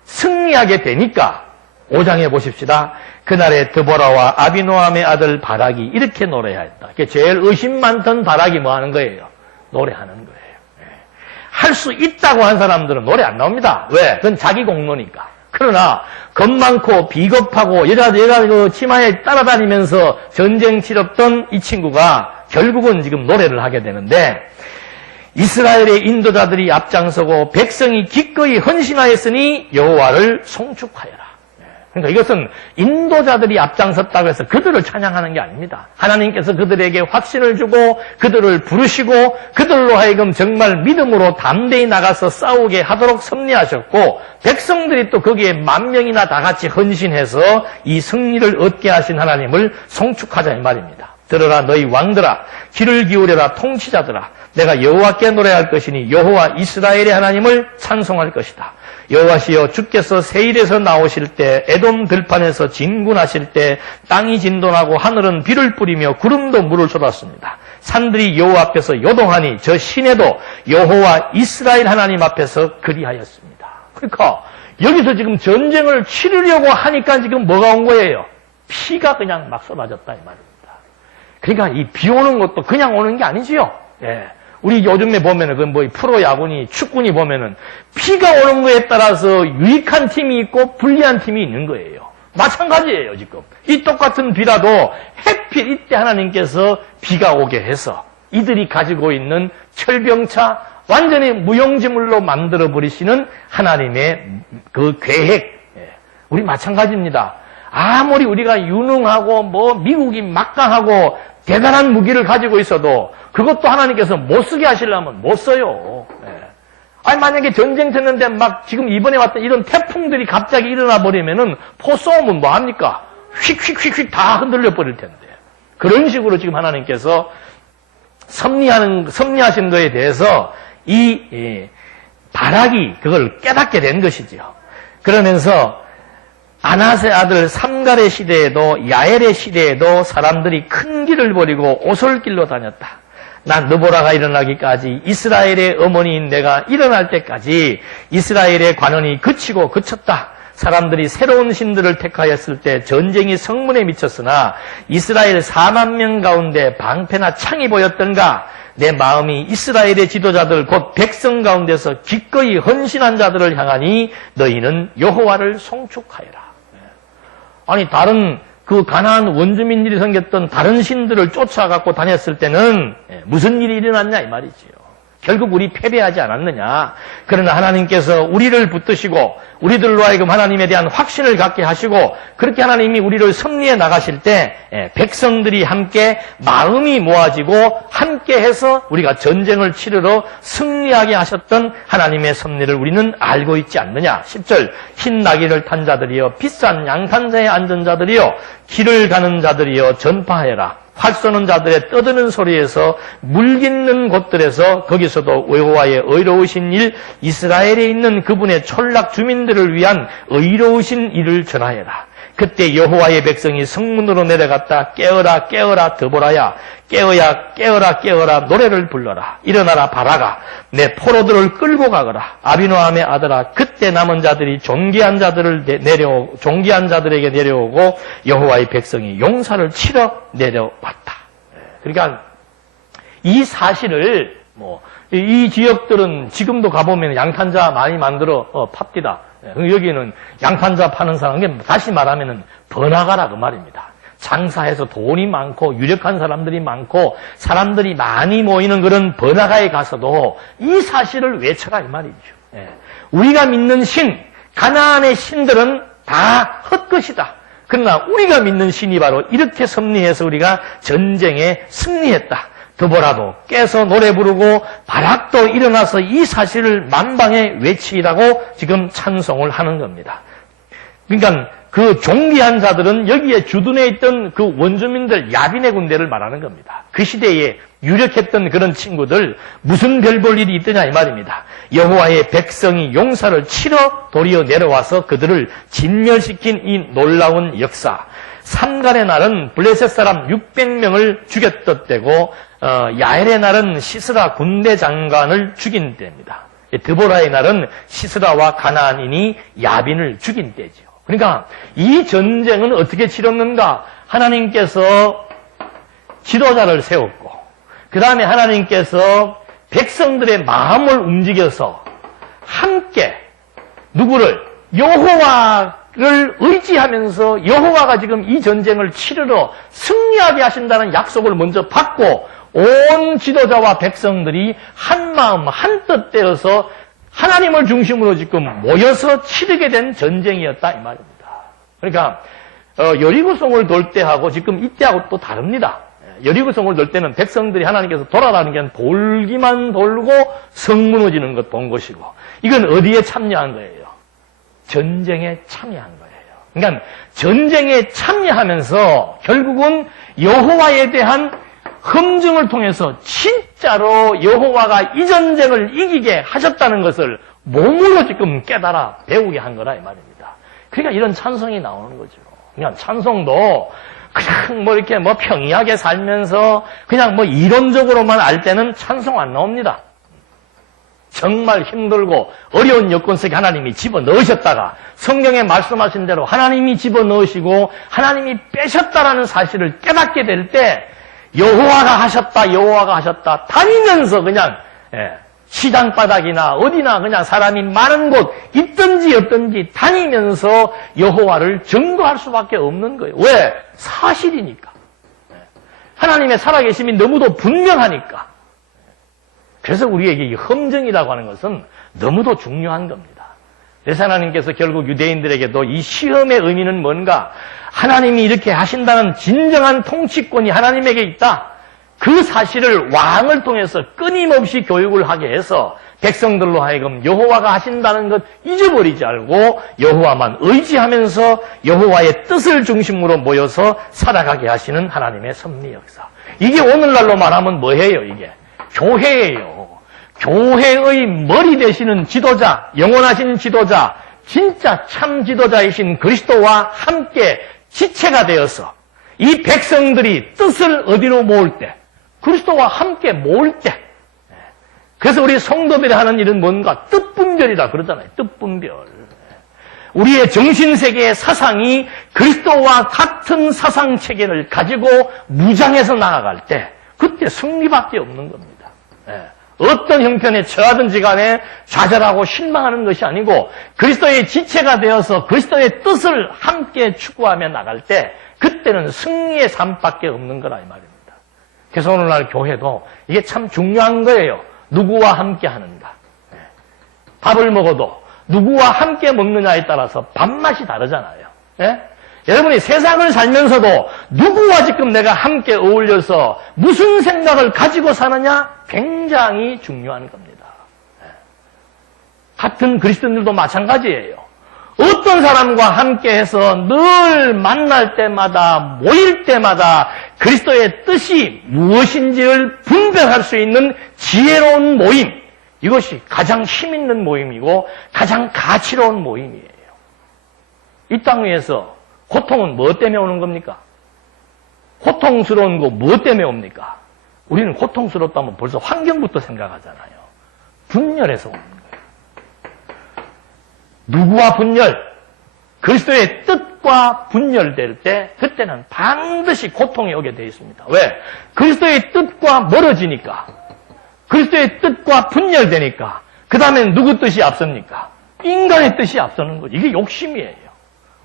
승리하게 되니까 5장에 보십시다. 그날에 드보라와 아비노함의 아들 바락이 이렇게 노래하였다. 제일 의심 많던 바락이 뭐 하는 거예요? 노래하는 거예요. 할 수 있다고 한 사람들은 노래 안 나옵니다. 왜? 그건 자기 공로니까. 그러나 겁 많고 비겁하고 여자 그 치마에 따라다니면서 전쟁 치렀던 이 친구가 결국은 지금 노래를 하게 되는데 이스라엘의 인도자들이 앞장서고 백성이 기꺼이 헌신하였으니 여호와를 송축하여라. 그러니까 이것은 인도자들이 앞장섰다고 해서 그들을 찬양하는 게 아닙니다. 하나님께서 그들에게 확신을 주고 그들을 부르시고 그들로 하여금 정말 믿음으로 담대히 나가서 싸우게 하도록 섭리하셨고 백성들이 또 거기에 10,000명이나 다 같이 헌신해서 이 승리를 얻게 하신 하나님을 송축하자 이 말입니다. 들어라 너희 왕들아, 귀를 기울여라 통치자들아, 내가 여호와께 노래할 것이니 여호와 이스라엘의 하나님을 찬송할 것이다. 여호와시여 주께서 세일에서 나오실 때 에돔 들판에서 진군하실 때 땅이 진동하고 하늘은 비를 뿌리며 구름도 물을 쏟았습니다. 산들이 여호와 앞에서 요동하니 저 시내도 여호와 이스라엘 하나님 앞에서 그리하였습니다. 그러니까 여기서 지금 전쟁을 치르려고 하니까 지금 뭐가 온 거예요? 피가 그냥 막 쏟아졌다 이 말입니다. 그러니까 이 비 오는 것도 그냥 오는 게 아니지요. 우리 요즘에 보면은 그 뭐 프로야구니 축구니 보면은 피가 오는 거에 따라서 유익한 팀이 있고 불리한 팀이 있는 거예요. 마찬가지예요, 지금. 이 똑같은 비라도 해필 이때 하나님께서 비가 오게 해서 이들이 가지고 있는 철병차 완전히 무용지물로 만들어 버리시는 하나님의 그 계획. 우리 마찬가지입니다. 아무리 우리가 유능하고 뭐 미국이 막강하고 대단한 무기를 가지고 있어도 그것도 하나님께서 못 쓰게 하시려면 못 써요. 만약에 전쟁 됐는데 막 지금 이번에 왔던 이런 태풍들이 갑자기 일어나 버리면은 포 쏘면 뭐 합니까? 휙휙휙휙 다 흔들려 버릴 텐데. 그런 식으로 지금 하나님께서 섭리하신 거에 대해서 이 바락이 그걸 깨닫게 된 것이죠. 그러면서 아낫의 아들 삼갈의 시대에도 야엘의 시대에도 사람들이 큰 길을 버리고 오솔길로 다녔다. 난 느보라가 일어나기까지 이스라엘의 어머니인 내가 일어날 때까지 이스라엘의 관원이 그치고 그쳤다. 사람들이 새로운 신들을 택하였을 때 전쟁이 성문에 미쳤으나 이스라엘 4만 명 가운데 방패나 창이 보였던가? 내 마음이 이스라엘의 지도자들 곧 백성 가운데서 기꺼이 헌신한 자들을 향하니 너희는 여호와를 송축하여라. 아니 다른 그 가나안 원주민들이 섬겼던 다른 신들을 쫓아갖고 다녔을 때는 무슨 일이 일어났냐 이 말이지요. 결국 우리 패배하지 않았느냐. 그러나 하나님께서 우리를 붙드시고 우리들로 하여금 하나님에 대한 확신을 갖게 하시고 그렇게 하나님이 우리를 승리해 나가실 때 백성들이 함께 마음이 모아지고 함께해서 우리가 전쟁을 치르러 승리하게 하셨던 하나님의 섭리를 우리는 알고 있지 않느냐. 10절 흰 나귀를 탄 자들이여 비싼 양탄자에 앉은 자들이여 길을 가는 자들이여 전파해라. 활 쏘는 자들의 떠드는 소리에서 물깃는 곳들에서 거기서도 여호와의 의로우신 일, 이스라엘에 있는 그분의 촌락 주민들을 위한 의로우신 일을 전하여라. 그때 여호와의 백성이 성문으로 내려갔다. 깨어라 깨어라 드보라야. 깨어야 깨어라 깨어라 노래를 불러라. 일어나라 바라가. 내 포로들을 끌고 가거라. 아비노함의 아들아. 그때 남은 자들이 존귀한 자들에게 내려오고 여호와의 백성이 용사를 치러 내려왔다. 그러니까 이 사실을 이 지역들은 지금도 가보면 양탄자 많이 만들어 팝디다. 여기는 양탄자 파는 사람은 다시 말하면 번화가라 그 말입니다. 장사해서 돈이 많고 유력한 사람들이 많고 사람들이 많이 모이는 그런 번화가에 가서도 이 사실을 외쳐라 이 말이죠. 우리가 믿는 신, 가나안의 신들은 다 헛것이다. 그러나 우리가 믿는 신이 바로 이렇게 섭리해서 우리가 전쟁에 승리했다. 드보라도 깨서 노래 부르고 바락도 일어나서 이 사실을 만방에 외치라고 지금 찬송을 하는 겁니다. 그러니까 그 종기한 자들은 여기에 주둔해 있던 그 원주민들 야빈의 군대를 말하는 겁니다. 그 시대에 유력했던 그런 친구들 무슨 별 볼 일이 있더냐 이 말입니다. 여호와의 백성이 용사를 치러 도리어 내려와서 그들을 진멸시킨 이 놀라운 역사. 삼갈의 날은 블레셋 사람 600명을 죽였던 때고 야엘의 날은 시스라 군대 장관을 죽인 때입니다. 드보라의 날은 시스라와 가나안인이 야빈을 죽인 때죠. 그러니까 이 전쟁은 어떻게 치렀는가? 하나님께서 지도자를 세웠고 그 다음에 하나님께서 백성들의 마음을 움직여서 함께 누구를? 여호와를 의지하면서 여호와가 지금 이 전쟁을 치르러 승리하게 하신다는 약속을 먼저 받고 온 지도자와 백성들이 한 마음 한 뜻 되어서 하나님을 중심으로 지금 모여서 치르게 된 전쟁이었다 이 말입니다. 그러니까 여리고성을 돌 때하고 지금 이때하고 또 다릅니다. 여리고성을 돌 때는 백성들이 하나님께서 돌아가는 게 돌기만 돌고 성 무너지는 것 본 것이고 이건 어디에 참여한 거예요? 전쟁에 참여한 거예요. 그러니까 전쟁에 참여하면서 결국은 여호와에 대한 검증을 통해서 진짜로 여호와가 이 전쟁을 이기게 하셨다는 것을 몸으로 지금 깨달아 배우게 한 거라 이 말입니다. 그러니까 이런 찬송이 나오는 거죠. 그냥 찬송도 그냥 이렇게 평이하게 살면서 그냥 이론적으로만 알 때는 찬송 안 나옵니다. 정말 힘들고 어려운 여건 속에 하나님이 집어넣으셨다가 성경에 말씀하신 대로 하나님이 집어넣으시고 하나님이 빼셨다라는 사실을 깨닫게 될 때 여호와가 하셨다 다니면서 그냥 시장 바닥이나 어디나 그냥 사람이 많은 곳 있든지 없든지 다니면서 여호와를 증거할 수밖에 없는 거예요. 왜? 사실이니까. 하나님의 살아계심이 너무도 분명하니까. 그래서 우리에게 이 험정이라고 하는 것은 너무도 중요한 겁니다. 그래서 하나님께서 결국 유대인들에게도 이 시험의 의미는 뭔가? 하나님이 이렇게 하신다는 진정한 통치권이 하나님에게 있다. 그 사실을 왕을 통해서 끊임없이 교육을 하게 해서 백성들로 하여금 여호와가 하신다는 것 잊어버리지 않고 여호와만 의지하면서 여호와의 뜻을 중심으로 모여서 살아가게 하시는 하나님의 섭리 역사. 이게 오늘날로 말하면 뭐예요? 이게 교회예요. 교회의 머리 되시는 지도자, 영원하신 지도자, 진짜 참 지도자이신 그리스도와 함께 지체가 되어서 이 백성들이 뜻을 어디로 모을 때, 그리스도와 함께 모을 때, 그래서 우리 성도들이 하는 일은 뭔가 뜻분별이라 그러잖아요. 뜻분별. 우리의 정신세계의 사상이 그리스도와 같은 사상체계를 가지고 무장해서 나아갈 때 그때 승리밖에 없는 겁니다. 어떤 형편에 처하든지 간에 좌절하고 실망하는 것이 아니고 그리스도의 지체가 되어서 그리스도의 뜻을 함께 추구하며 나갈 때 그때는 승리의 삶밖에 없는 거라 이 말입니다. 그래서 오늘날 교회도 이게 참 중요한 거예요. 누구와 함께 하는가. 밥을 먹어도 누구와 함께 먹느냐에 따라서 밥맛이 다르잖아요. 예? 여러분이 세상을 살면서도 누구와 지금 내가 함께 어울려서 무슨 생각을 가지고 사느냐 굉장히 중요한 겁니다. 같은 그리스도인들도 마찬가지예요. 어떤 사람과 함께해서 늘 만날 때마다 모일 때마다 그리스도의 뜻이 무엇인지를 분별할 수 있는 지혜로운 모임, 이것이 가장 힘 있는 모임이고 가장 가치로운 모임이에요. 이 땅 위에서 고통은 무엇 때문에 오는 겁니까? 고통스러운 거 무엇 때문에 옵니까? 우리는 고통스럽다면 벌써 환경부터 생각하잖아요. 분열해서 오는 거예요. 누구와 분열? 그리스도의 뜻과 분열될 때 그때는 반드시 고통이 오게 되어 있습니다. 왜? 그리스도의 뜻과 멀어지니까. 그리스도의 뜻과 분열되니까. 그 다음엔 누구 뜻이 앞섭니까? 인간의 뜻이 앞서는 거죠. 이게 욕심이에요.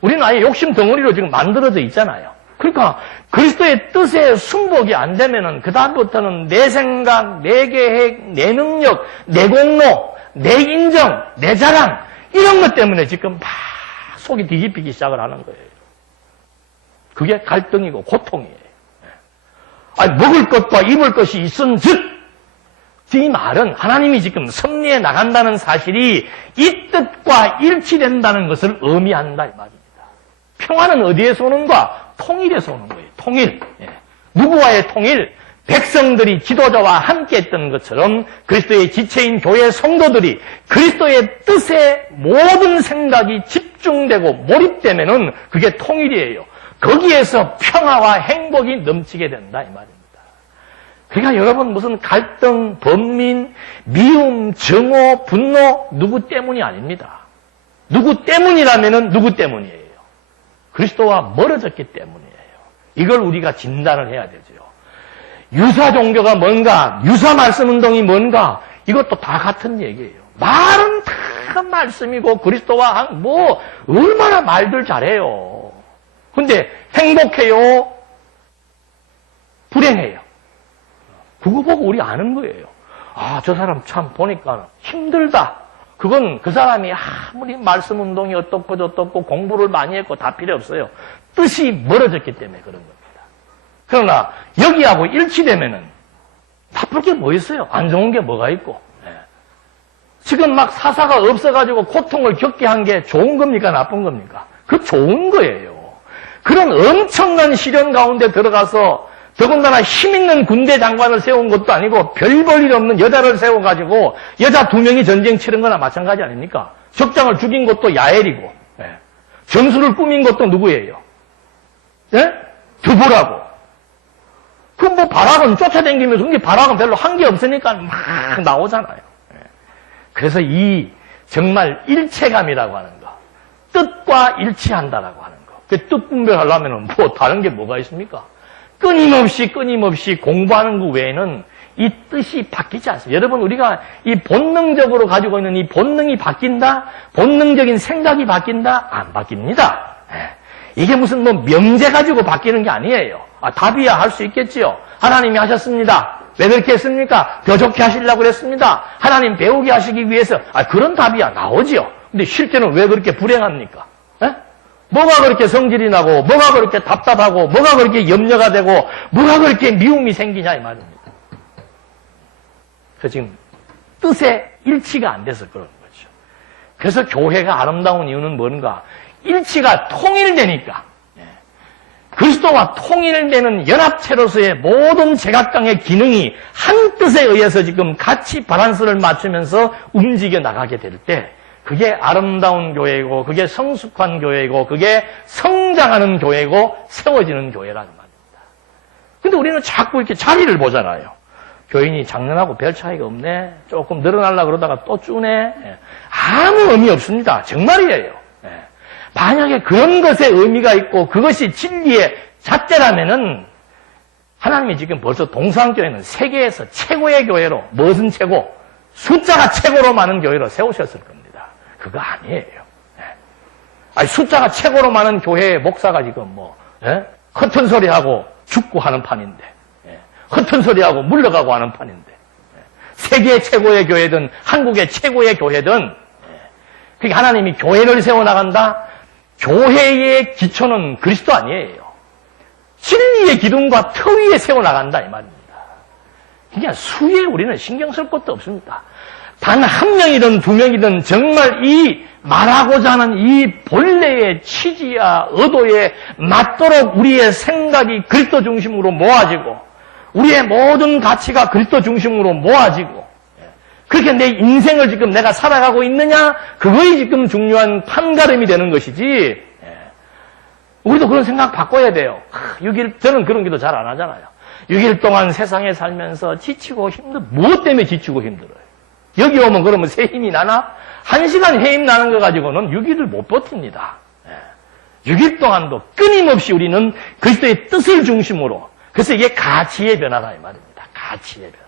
우리는 아예 욕심 덩어리로 지금 만들어져 있잖아요. 그러니까 그리스도의 뜻에 순복이 안 되면은 그다음부터는 내 생각, 내 계획, 내 능력, 내 공로, 내 인정, 내 자랑 이런 것 때문에 지금 막 속이 뒤집히기 시작을 하는 거예요. 그게 갈등이고 고통이에요. 아니, 먹을 것과 입을 것이 있은즉 이 말은 하나님이 지금 섭리해 나간다는 사실이 이 뜻과 일치된다는 것을 의미한다 이 말입니다. 평화는 어디에서 오는가? 통일에서 오는 거예요. 통일. 누구와의 통일? 백성들이 지도자와 함께 했던 것처럼 그리스도의 지체인 교회 성도들이 그리스도의 뜻에 모든 생각이 집중되고 몰입되면은 그게 통일이에요. 거기에서 평화와 행복이 넘치게 된다 이 말입니다. 그러니까 여러분 무슨 갈등, 번민, 미움, 정오, 분노 누구 때문이 아닙니다. 누구 때문이라면은 누구 때문이에요? 그리스도와 멀어졌기 때문이에요. 이걸 우리가 진단을 해야 되죠. 유사 종교가 뭔가, 유사 말씀 운동이 뭔가, 이것도 다 같은 얘기예요. 말은 다 말씀이고 그리스도와 뭐 얼마나 말들 잘해요. 근데 행복해요? 불행해요? 그거 보고 우리 아는 거예요. 아, 저 사람 참 보니까 힘들다. 그건 그 사람이 아무리 말씀 운동이 어떻고 저떻고 공부를 많이 했고 다 필요 없어요. 뜻이 멀어졌기 때문에 그런 겁니다. 그러나 여기하고 일치되면은 나쁠 게 뭐 있어요? 안 좋은 게 뭐가 있고. 지금 막 사사가 없어가지고 고통을 겪게 한 게 좋은 겁니까? 나쁜 겁니까? 그 좋은 거예요. 그런 엄청난 시련 가운데 들어가서 더군다나 힘있는 군대 장관을 세운 것도 아니고 별 볼 일 없는 여자를 세워가지고 여자 2명이 전쟁 치른 거나 마찬가지 아닙니까? 적장을 죽인 것도 야엘이고 정수를 꾸민 것도 누구예요? 드보라고. 그 뭐 바락은 쫓아다니면서 근데 바락은 별로 한 게 없으니까 막 나오잖아요. 그래서 이 정말 일체감이라고 하는 거, 뜻과 일치한다라고 하는 거. 그 뜻 분별하려면 뭐 다른 게 뭐가 있습니까? 끊임없이 공부하는 것 외에는 이 뜻이 바뀌지 않습니다. 여러분 우리가 이 본능적으로 가지고 있는 이 본능이 바뀐다? 본능적인 생각이 바뀐다? 안 바뀝니다. 이게 무슨 뭐 명제 가지고 바뀌는 게 아니에요. 아, 답이야 할 수 있겠지요. 하나님이 하셨습니다. 왜 그렇게 했습니까? 더 좋게 하시려고 그랬습니다. 하나님 배우게 하시기 위해서. 아, 그런 답이야 나오지요. 근데 실제는 왜 그렇게 불행합니까? 뭐가 그렇게 성질이 나고, 뭐가 그렇게 답답하고, 뭐가 그렇게 염려가 되고, 뭐가 그렇게 미움이 생기냐 이 말입니다. 그 지금 뜻에 일치가 안 돼서 그런 거죠. 그래서 교회가 아름다운 이유는 뭔가? 일치가 통일되니까. 그리스도와 통일되는 연합체로서의 모든 제각각의 기능이 한 뜻에 의해서 지금 같이 밸런스를 맞추면서 움직여 나가게 될 때 그게 아름다운 교회이고 그게 성숙한 교회이고 그게 성장하는 교회이고 세워지는 교회라는 말입니다. 근데 우리는 자꾸 이렇게 자리를 보잖아요. 교인이 작년하고 별 차이가 없네. 조금 늘어나려고 그러다가 또 주네. 아무 의미 없습니다. 정말이에요. 만약에 그런 것에 의미가 있고 그것이 진리의 잣대라면은 하나님이 지금 벌써 동산교회는 세계에서 최고의 교회로, 무슨 최고? 숫자가 최고로 많은 교회로 세우셨을 겁니다. 그거 아니에요. 아니, 숫자가 최고로 많은 교회의 목사가 지금 허튼 소리하고 죽고 하는 판인데, 허튼 소리하고 물러가고 하는 판인데, 세계 최고의 교회든 한국의 최고의 교회든, 그러니까 하나님이 교회를 세워나간다? 교회의 기초는 그리스도 아니에요. 진리의 기둥과 터 위에 세워나간다 이 말입니다. 그러니까 수에 우리는 신경 쓸 것도 없습니다. 단 한 명이든 두 명이든 정말 이 말하고자 하는 이 본래의 취지와 의도에 맞도록 우리의 생각이 그리스도 중심으로 모아지고 우리의 모든 가치가 그리스도 중심으로 모아지고 그렇게 내 인생을 지금 내가 살아가고 있느냐? 그거이 지금 중요한 판가름이 되는 것이지. 우리도 그런 생각 바꿔야 돼요. 6일, 저는 그런 기도 잘 안 하잖아요. 6일 동안 세상에 살면서 지치고 무엇 때문에 지치고 힘들어요? 여기 오면 그러면 새 힘이 나나? 1시간 해임 나는 거 가지고는 6일을 못 버팁니다. 6일 동안도 끊임없이 우리는 그리스도의 뜻을 중심으로. 그래서 이게 가치의 변화다 이 말입니다. 가치의 변화.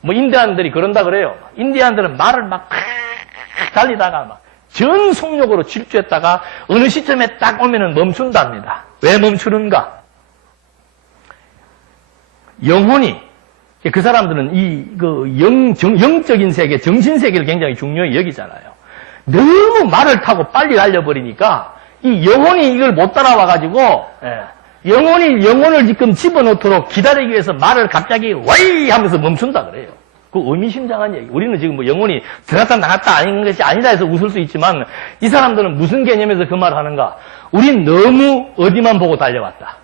뭐 인디안들이 그런다 그래요. 인디안들은 말을 막 달리다가 막 전 속력으로 질주했다가 어느 시점에 딱 오면은 멈춘답니다. 왜 멈추는가? 영혼이 그 사람들은 영적인 세계, 정신 세계를 굉장히 중요히 여기잖아요. 너무 말을 타고 빨리 달려버리니까 이 영혼이 이걸 못 따라와가지고 영혼을 지금 집어넣도록 기다리기 위해서 말을 갑자기 와이 하면서 멈춘다 그래요. 그 의미심장한 얘기. 우리는 지금 뭐 영혼이 들어갔다 나갔다 아닌 것이 아니다 해서 웃을 수 있지만 이 사람들은 무슨 개념에서 그 말을 하는가? 우린 너무 어디만 보고 달려왔다.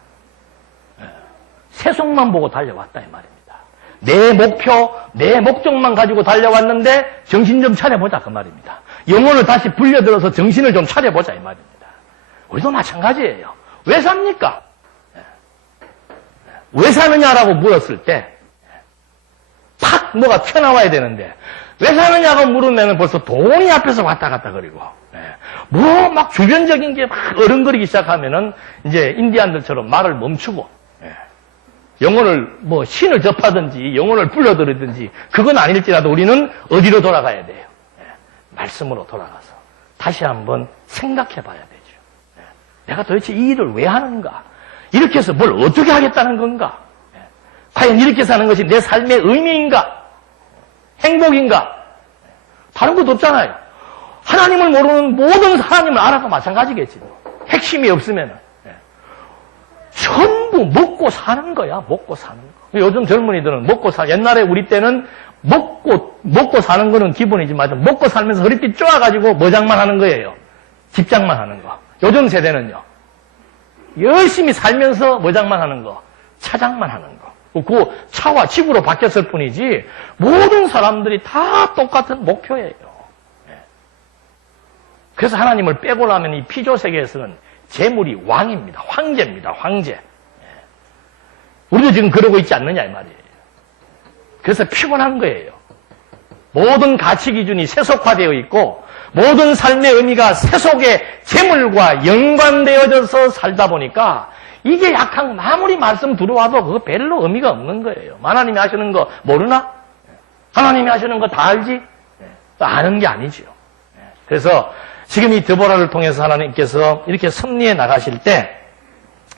세속만 보고 달려왔다 이 말입니다. 내 목표, 내 목적만 가지고 달려왔는데 정신 좀 차려보자 그 말입니다. 영혼을 다시 불려들어서 정신을 좀 차려보자 이 말입니다. 우리도 마찬가지예요. 왜 삽니까? 왜 사느냐라고 물었을 때 팍 뭐가 튀어나와야 되는데 왜 사느냐고 물으면 벌써 돈이 앞에서 왔다 갔다 그리고 뭐 막 주변적인 게 막 어른거리기 시작하면은 이제 인디안들처럼 말을 멈추고 영혼을 뭐 신을 접하든지 영혼을 불러들이든지 그건 아닐지라도 우리는 어디로 돌아가야 돼요? 말씀으로 돌아가서 다시 한번 생각해 봐야 되죠. 내가 도대체 이 일을 왜 하는가? 이렇게 해서 뭘 어떻게 하겠다는 건가? 과연 이렇게 사는 것이 내 삶의 의미인가? 행복인가? 다른 것도 없잖아요. 하나님을 모르는 모든 하나님을 알아도 마찬가지겠지. 핵심이 없으면 전부 먹고 사는 거야. 먹고 사는 거. 요즘 젊은이들은 옛날에 우리 때는 먹고 사는 거는 기본이지만 먹고 살면서 허리띠 쪼아가지고 머장만 하는 거예요. 집장만 하는 거. 요즘 세대는요. 열심히 살면서 머장만 하는 거. 차장만 하는 거. 그 차와 집으로 바뀌었을 뿐이지 모든 사람들이 다 똑같은 목표예요. 그래서 하나님을 빼고 나면 이 피조 세계에서는 재물이 왕입니다. 황제입니다. 황제. 우리도 지금 그러고 있지 않느냐 이 말이에요. 그래서 피곤한 거예요. 모든 가치 기준이 세속화되어 있고 모든 삶의 의미가 세속의 재물과 연관되어져서 살다 보니까 이게 약한 아무리 말씀 들어와도 그거 별로 의미가 없는 거예요. 하나님이 하시는 거 모르나? 하나님이 하시는 거 다 알지? 아는 게 아니죠. 그래서 지금 이 드보라를 통해서 하나님께서 이렇게 섭리해 나가실 때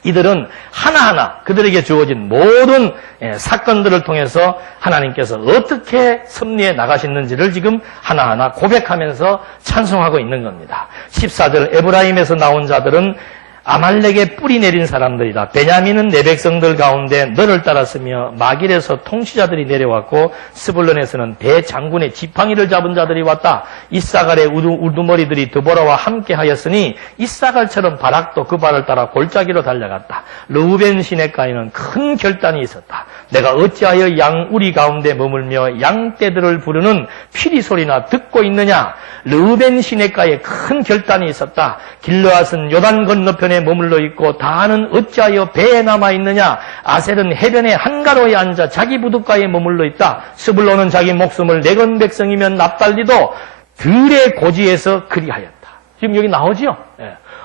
이들은 하나하나 그들에게 주어진 모든 사건들을 통해서 하나님께서 어떻게 섭리해 나가시는지를 지금 하나하나 고백하면서 찬송하고 있는 겁니다. 14절 에브라임에서 나온 자들은 아말렉에 뿌리 내린 사람들이다. 베냐민은 내 백성들 가운데 너를 따랐으며 마길에서 통치자들이 내려왔고 스불론에서는 대장군의 지팡이를 잡은 자들이 왔다. 이사갈의 우두머리들이 드보라와 함께 하였으니 이사갈처럼 바락도 그 발을 따라 골짜기로 달려갔다. 르우벤 시냇가에는 큰 결단이 있었다. 내가 어찌하여 양우리 가운데 머물며 양떼들을 부르는 피리 소리나 듣고 있느냐? 르우벤 시냇가에 큰 결단이 있었다. 길르앗은 요단 건너편에 머물러 있고 다하는 어찌하여 배에 남아있느냐? 아셀은 해변의 한가로에 앉아 자기 부둣가에 머물러 있다. 스불론은 자기 목숨을 내건 백성이면 납달리도 들의 고지에서 그리하였다. 지금 여기 나오지요?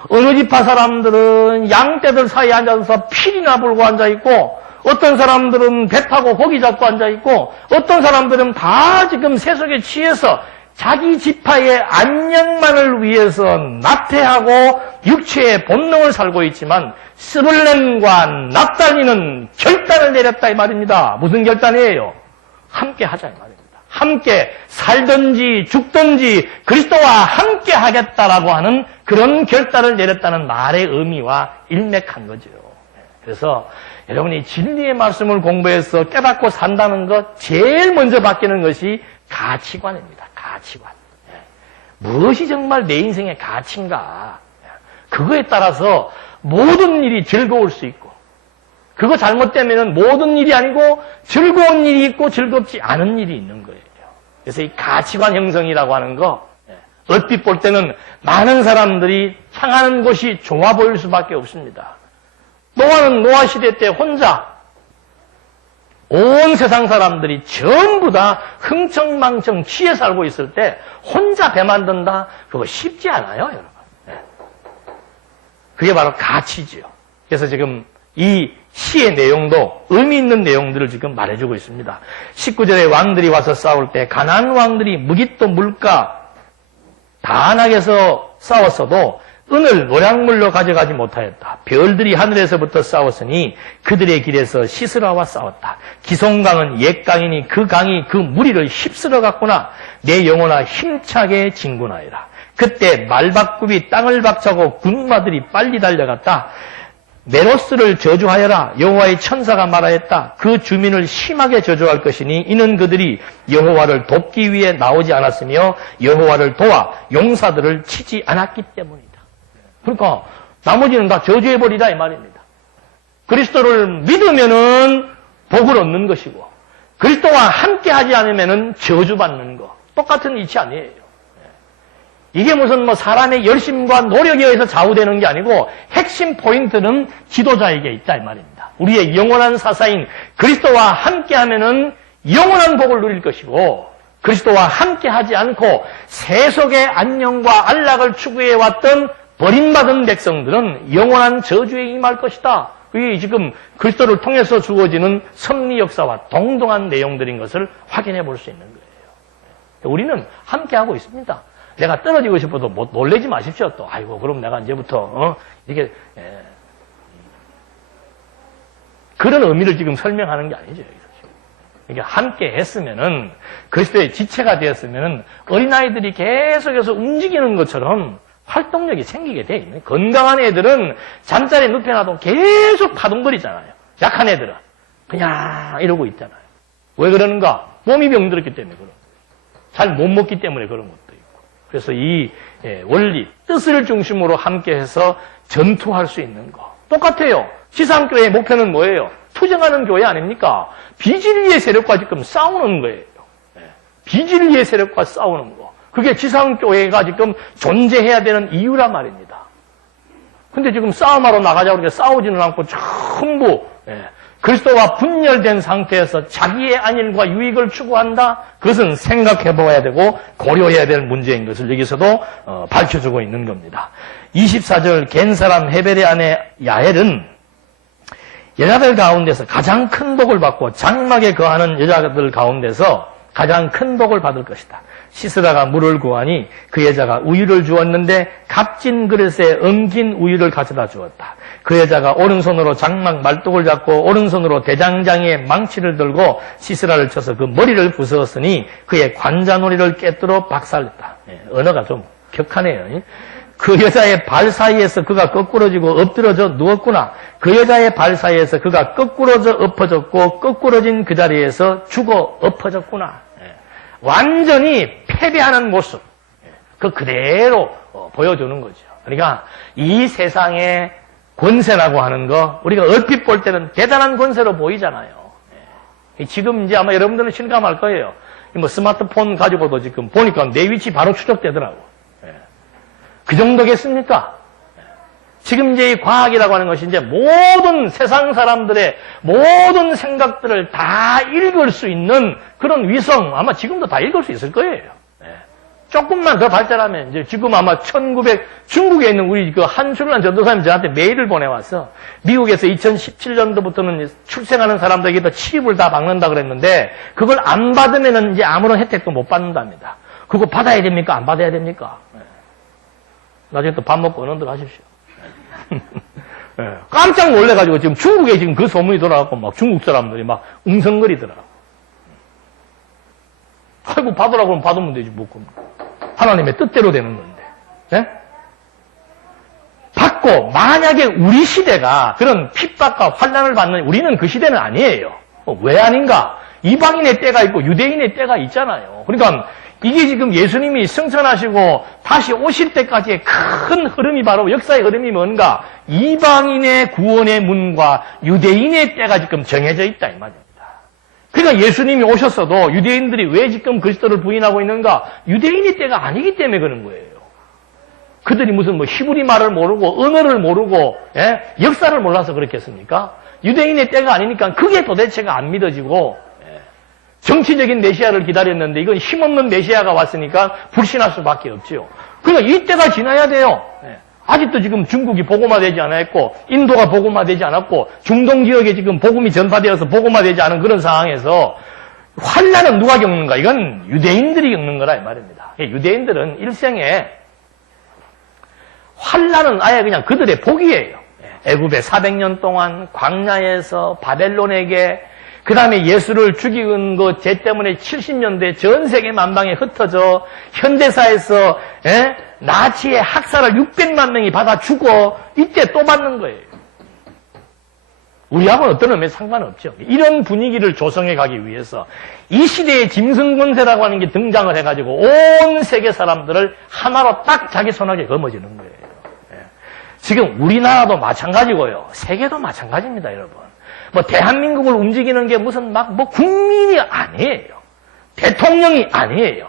어느 지파 사람들은 양떼들 사이에 앉아서 필이나 불고 앉아있고, 어떤 사람들은 배 타고 고기 잡고 앉아있고, 어떤 사람들은 다 지금 세속에 취해서 자기 지파의 안녕만을 위해서 나태하고 육체의 본능을 살고 있지만, 스불렘과 납달리는 결단을 내렸다 이 말입니다. 무슨 결단이에요? 함께 하자 이 말입니다. 함께 살든지 죽든지 그리스도와 함께 하겠다라고 하는 그런 결단을 내렸다는 말의 의미와 일맥한 거죠. 그래서 여러분이 진리의 말씀을 공부해서 깨닫고 산다는 것 제일 먼저 바뀌는 것이 가치관입니다. 가치관. 무엇이 정말 내 인생의 가치인가? 그거에 따라서 모든 일이 즐거울 수 있고, 그거 잘못되면 모든 일이 아니고 즐거운 일이 있고 즐겁지 않은 일이 있는 거예요. 그래서 이 가치관 형성이라고 하는 거, 얼핏 볼 때는 많은 사람들이 향하는 곳이 좋아 보일 수밖에 없습니다. 노아는 노아 시대 때 혼자, 온 세상 사람들이 전부 다 흥청망청 취해 살고 있을 때 혼자 배 만든다? 그거 쉽지 않아요, 여러분. 그게 바로 가치지요. 그래서 지금 이 시의 내용도 의미 있는 내용들을 지금 말해주고 있습니다. 19절에 왕들이 와서 싸울 때 가나안 왕들이 무깃도 물가 다낙에서 싸웠어도 은을 노략물로 가져가지 못하였다. 별들이 하늘에서부터 싸웠으니 그들의 길에서 시스라와 싸웠다. 기송강은 옛 강이니 그 강이 그 무리를 휩쓸어 갔구나. 내 영혼아 힘차게 진군하여라. 그때 말박굽이 땅을 박차고 군마들이 빨리 달려갔다. 메로스를 저주하여라. 여호와의 천사가 말하였다. 그 주민을 심하게 저주할 것이니 이는 그들이 여호와를 돕기 위해 나오지 않았으며 여호와를 도와 용사들을 치지 않았기 때문이다. 그러니까 나머지는 다 저주해버리라 이 말입니다. 그리스도를 믿으면은 복을 얻는 것이고 그리스도와 함께 하지 않으면은 저주받는 거. 똑같은 이치 아니에요. 이게 무슨 사람의 열심과 노력에 의해서 좌우되는 게 아니고 핵심 포인트는 지도자에게 있다 이 말입니다. 우리의 영원한 사사인 그리스도와 함께 하면은 영원한 복을 누릴 것이고 그리스도와 함께 하지 않고 세속의 안녕과 안락을 추구해 왔던 버림받은 백성들은 영원한 저주에 임할 것이다. 그게 지금 그리스도를 통해서 주어지는 섭리 역사와 동등한 내용들인 것을 확인해 볼 수 있는 거예요. 우리는 함께 하고 있습니다. 내가 떨어지고 싶어도 놀래지 마십시오. 또 아이고 그럼 내가 이제부터 이렇게 그런 의미를 지금 설명하는 게 아니죠. 그러니까 함께 했으면은 그리스도의 지체가 되었으면은 어린아이들이 계속해서 움직이는 것처럼 활동력이 생기게 돼 있는. 건강한 애들은 잠자리에 눕혀놔도 계속 파동거리잖아요. 약한 애들은 그냥 이러고 있잖아요. 왜 그러는가? 몸이 병들었기 때문에 그런 거예요. 잘 못 먹기 때문에 그런 것도 있고. 그래서 이 원리, 뜻을 중심으로 함께해서 전투할 수 있는 거. 똑같아요. 지상교회의 목표는 뭐예요? 투쟁하는 교회 아닙니까? 비진리의 세력과 지금 싸우는 거예요. 비진리의 세력과 싸우는 거. 그게 지상교회가 지금 존재해야 되는 이유란 말입니다. 근데 지금 싸움하러 나가자고 그러니까 싸우지는 않고 전부 그리스도와 분열된 상태에서 자기의 안일과 유익을 추구한다? 그것은 생각해 보아야 되고 고려해야 될 문제인 것을 여기서도 밝혀주고 있는 겁니다. 24절 겐사람 헤벨의 아내 야엘은 여자들 가운데서 가장 큰 복을 받고 장막에 거하는 여자들 가운데서 가장 큰 복을 받을 것이다. 시스라가 물을 구하니 그 여자가 우유를 주었는데 값진 그릇에 엉긴 우유를 가져다 주었다. 그 여자가 오른손으로 장막 말뚝을 잡고 오른손으로 대장장이의 망치를 들고 시스라를 쳐서 그 머리를 부수었으니 그의 관자놀이를 깨뜨려 박살냈다. 언어가 좀 격하네요. 그 여자의 발 사이에서 그가 거꾸러지고 엎드러져 누웠구나. 그 여자의 발 사이에서 그가 거꾸러져 엎어졌고 거꾸러진 그 자리에서 죽어 엎어졌구나. 완전히 패배하는 모습. 그 그대로 보여주는 거죠. 그러니까 이 세상의 권세라고 하는 거 우리가 얼핏 볼 때는 대단한 권세로 보이잖아요. 지금 이제 아마 여러분들은 실감할 거예요. 스마트폰 가지고도 지금 보니까 내 위치 바로 추적되더라고. 그 정도겠습니까? 지금 이제 이 과학이라고 하는 것이 이제 모든 세상 사람들의 모든 생각들을 다 읽을 수 있는 그런 위성, 아마 지금도 다 읽을 수 있을 거예요. 조금만 더 발전하면 이제 지금 아마 중국에 있는 우리 그 한술란 전도사님 저한테 메일을 보내왔어. 미국에서 2017년도부터는 출생하는 사람들에게 취입을 다 막는다 그랬는데 그걸 안 받으면은 이제 아무런 혜택도 못 받는답니다. 그거 받아야 됩니까? 안 받아야 됩니까? 나중에 또 밥 먹고 언론들 하십시오. 깜짝 놀래가지고 지금 중국에 지금 그 소문이 돌아가고 막 중국 사람들이 막 웅성거리더라. 아이고 받으라고 하면 받으면 되지 뭐. 하나님의 뜻대로 되는 건데. 네? 받고 만약에 우리 시대가 그런 핍박과 환난을 받는 우리는 그 시대는 아니에요. 왜 아닌가? 이방인의 때가 있고 유대인의 때가 있잖아요. 그러니까 이게 지금 예수님이 승천하시고 다시 오실 때까지의 큰 흐름이 바로 역사의 흐름이 뭔가? 이방인의 구원의 문과 유대인의 때가 지금 정해져 있다 이 말입니다. 그러니까 예수님이 오셨어도 유대인들이 왜 지금 그리스도를 부인하고 있는가? 유대인의 때가 아니기 때문에 그런 거예요. 그들이 무슨 뭐 히브리 말을 모르고 언어를 모르고 역사를 몰라서 그렇겠습니까? 유대인의 때가 아니니까 그게 도대체가 안 믿어지고 정치적인 메시아를 기다렸는데 이건 힘없는 메시아가 왔으니까 불신할 수밖에 없죠. 그러니까 이 때가 지나야 돼요. 아직도 지금 중국이 복음화되지 않았고 인도가 복음화되지 않았고 중동 지역에 지금 복음이 전파되어서 복음화되지 않은 그런 상황에서 환난은 누가 겪는가? 이건 유대인들이 겪는 거라 이 말입니다. 유대인들은 일생에 환난은 아예 그냥 그들의 복이에요. 애굽에 400년 동안 광야에서 바벨론에게 그 다음에 예수를 죽인 그 죄 때문에 70년대 전 세계 만방에 흩어져 현대사에서 나치의 학살을 600만 명이 받아 죽어 이때 또 받는 거예요. 우리하고는 어떤 의미에 상관없죠. 이런 분위기를 조성해 가기 위해서 이 시대의 짐승권세라고 하는 게 등장을 해가지고 온 세계 사람들을 하나로 딱 자기 손아귀에 거머쥐는 거예요. 지금 우리나라도 마찬가지고요. 세계도 마찬가지입니다, 여러분. 뭐 대한민국을 움직이는 게 무슨 막 뭐 국민이 아니에요. 대통령이 아니에요.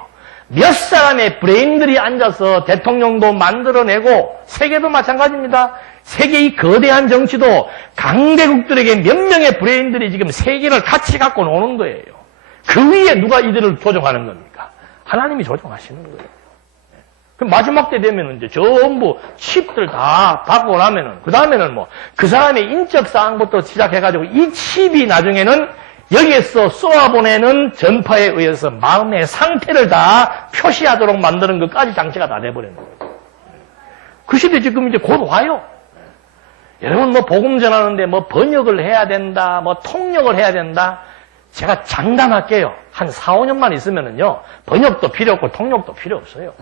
몇 사람의 브레인들이 앉아서 대통령도 만들어내고 세계도 마찬가지입니다. 세계의 거대한 정치도 강대국들에게 몇 명의 브레인들이 지금 세계를 같이 갖고 노는 거예요. 그 위에 누가 이들을 조종하는 겁니까? 하나님이 조종하시는 거예요. 그럼 마지막 때 되면은 이제 전부 칩들 다 받고 나면은, 그 다음에는 뭐, 그 사람의 인적 사항부터 시작해가지고 이 칩이 나중에는 여기에서 쏘아보내는 전파에 의해서 마음의 상태를 다 표시하도록 만드는 것까지 장치가 다 돼버리는 거예요. 그 시대 지금 이제 곧 와요. 여러분 뭐 복음 전하는데 뭐 번역을 해야 된다, 뭐 통역을 해야 된다. 제가 장담할게요. 한 4, 5년만 있으면은요, 번역도 필요 없고 통역도 필요 없어요.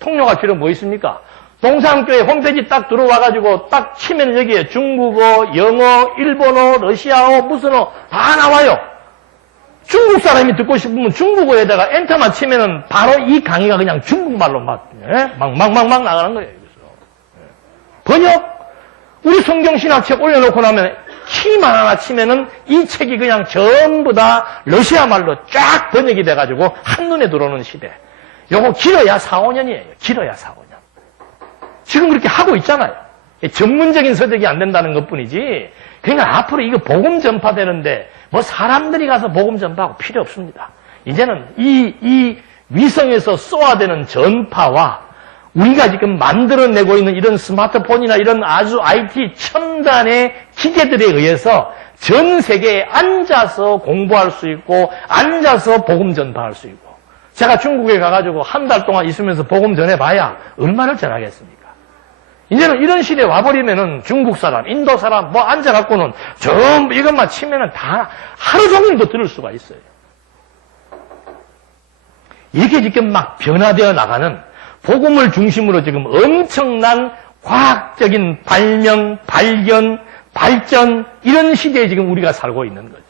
통역할 필요 뭐 있습니까? 동산교회 홈페이지 딱 들어와가지고 딱 치면 여기에 중국어, 영어, 일본어, 러시아어, 무슨어 다 나와요. 중국 사람이 듣고 싶으면 중국어에다가 엔터만 치면은 바로 이 강의가 그냥 중국말로 막 나가는 거예요. 번역? 우리 성경신학책 올려놓고 나면 키만 하나 치면은 이 책이 그냥 전부 다 러시아 말로 쫙 번역이 돼가지고 한눈에 들어오는 시대. 요거 길어야 4, 5년이에요. 길어야 4, 5년. 지금 그렇게 하고 있잖아요. 전문적인 서적이 안 된다는 것 뿐이지. 그러니까 앞으로 이거 복음 전파되는데 뭐 사람들이 가서 복음 전파하고 필요 없습니다. 이제는 이 위성에서 쏘아대는 전파와 우리가 지금 만들어내고 있는 이런 스마트폰이나 이런 아주 IT 첨단의 기계들에 의해서 전 세계에 앉아서 공부할 수 있고 앉아서 복음 전파할 수 있고 제가 중국에 가가지고 한 달 동안 있으면서 복음 전해봐야 얼마를 전하겠습니까? 이제는 이런 시대에 와버리면은 중국 사람, 인도 사람 뭐 앉아갖고는 전부 이것만 치면은 다 하루 종일도 들을 수가 있어요. 이렇게 지금 막 변화되어 나가는 복음을 중심으로 지금 엄청난 과학적인 발명, 발견, 발전 이런 시대에 지금 우리가 살고 있는 거죠.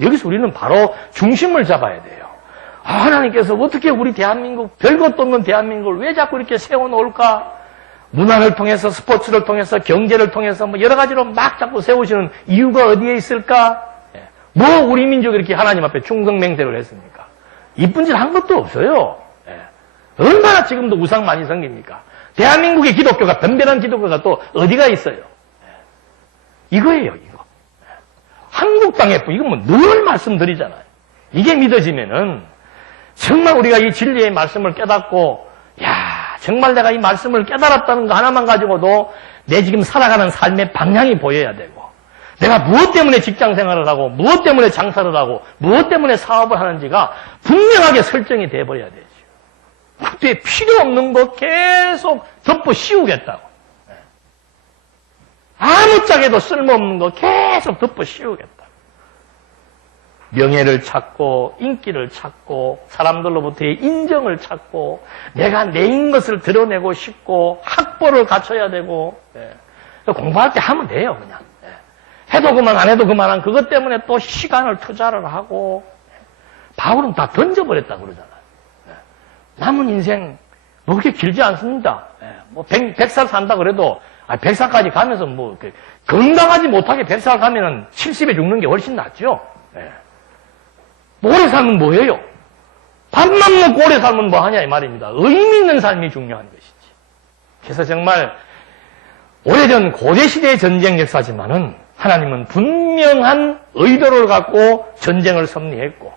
여기서 우리는 바로 중심을 잡아야 돼요. 하나님께서 어떻게 우리 대한민국, 별것도 없는 대한민국을 왜 자꾸 이렇게 세워놓을까? 문화를 통해서, 스포츠를 통해서, 경제를 통해서 뭐 여러 가지로 막 자꾸 세우시는 이유가 어디에 있을까? 뭐 우리 민족이 이렇게 하나님 앞에 충성맹세를 했습니까? 이쁜 짓 한 것도 없어요. 얼마나 지금도 우상 많이 생깁니까? 대한민국의 기독교가, 변변한 기독교가 또 어디가 있어요? 이거예요, 이거. 한국 땅에, 이거 뭐 늘 말씀드리잖아요. 이게 믿어지면은 정말 우리가 이 진리의 말씀을 깨닫고, 야, 정말 내가 이 말씀을 깨달았다는 거 하나만 가지고도 내 지금 살아가는 삶의 방향이 보여야 되고, 내가 무엇 때문에 직장 생활을 하고, 무엇 때문에 장사를 하고, 무엇 때문에 사업을 하는지가 분명하게 설정이 돼버려야 되죠. 그때 필요 없는 거 계속 덮어 씌우겠다고. 아무짝에도 쓸모없는 거 계속 덮어 씌우겠다. 명예를 찾고 인기를 찾고 사람들로부터의 인정을 찾고 내가 내인 것을 드러내고 싶고 학벌을 갖춰야 되고 공부할 때 하면 돼요. 그냥 해도 그만 안 해도 그만한 그것 때문에 또 시간을 투자를 하고 바울은 다 던져버렸다고 그러잖아요. 남은 인생 뭐 그렇게 길지 않습니다. 뭐 100살 산다 그래도 100살까지 가면서 뭐 건강하지 못하게 100살 가면은 70에 죽는 게 훨씬 낫죠. 오래 살면 뭐예요? 밥만 먹고 오래 살면 뭐하냐 이 말입니다. 의미 있는 삶이 중요한 것이지. 그래서 정말 오래전 고대시대의 전쟁 역사지만은 하나님은 분명한 의도를 갖고 전쟁을 섭리했고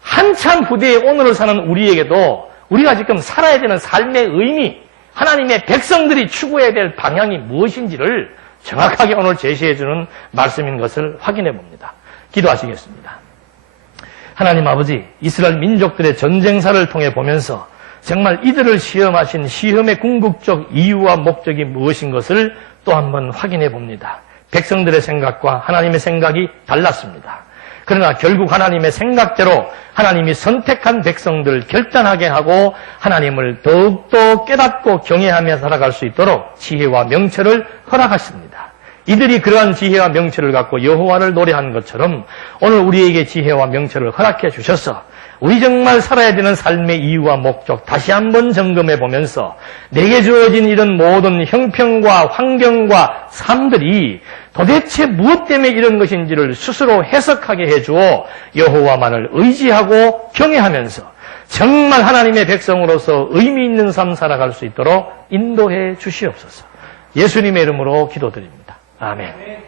한참 후대에 오늘을 사는 우리에게도 우리가 지금 살아야 되는 삶의 의미, 하나님의 백성들이 추구해야 될 방향이 무엇인지를 정확하게 오늘 제시해주는 말씀인 것을 확인해 봅니다. 기도하시겠습니다. 하나님 아버지, 이스라엘 민족들의 전쟁사를 통해 보면서 정말 이들을 시험하신 시험의 궁극적 이유와 목적이 무엇인 것을 또 한번 확인해 봅니다. 백성들의 생각과 하나님의 생각이 달랐습니다. 그러나 결국 하나님의 생각대로 하나님이 선택한 백성들을 결단하게 하고 하나님을 더욱더 깨닫고 경외하며 살아갈 수 있도록 지혜와 명철을 허락하십니다. 이들이 그러한 지혜와 명철을 갖고 여호와를 노래한 것처럼 오늘 우리에게 지혜와 명철을 허락해 주셔서 우리 정말 살아야 되는 삶의 이유와 목적 다시 한번 점검해 보면서 내게 주어진 이런 모든 형편과 환경과 삶들이 도대체 무엇 때문에 이런 것인지를 스스로 해석하게 해주어 여호와만을 의지하고 경외하면서 정말 하나님의 백성으로서 의미 있는 삶 살아갈 수 있도록 인도해 주시옵소서. 예수님의 이름으로 기도드립니다. 아멘.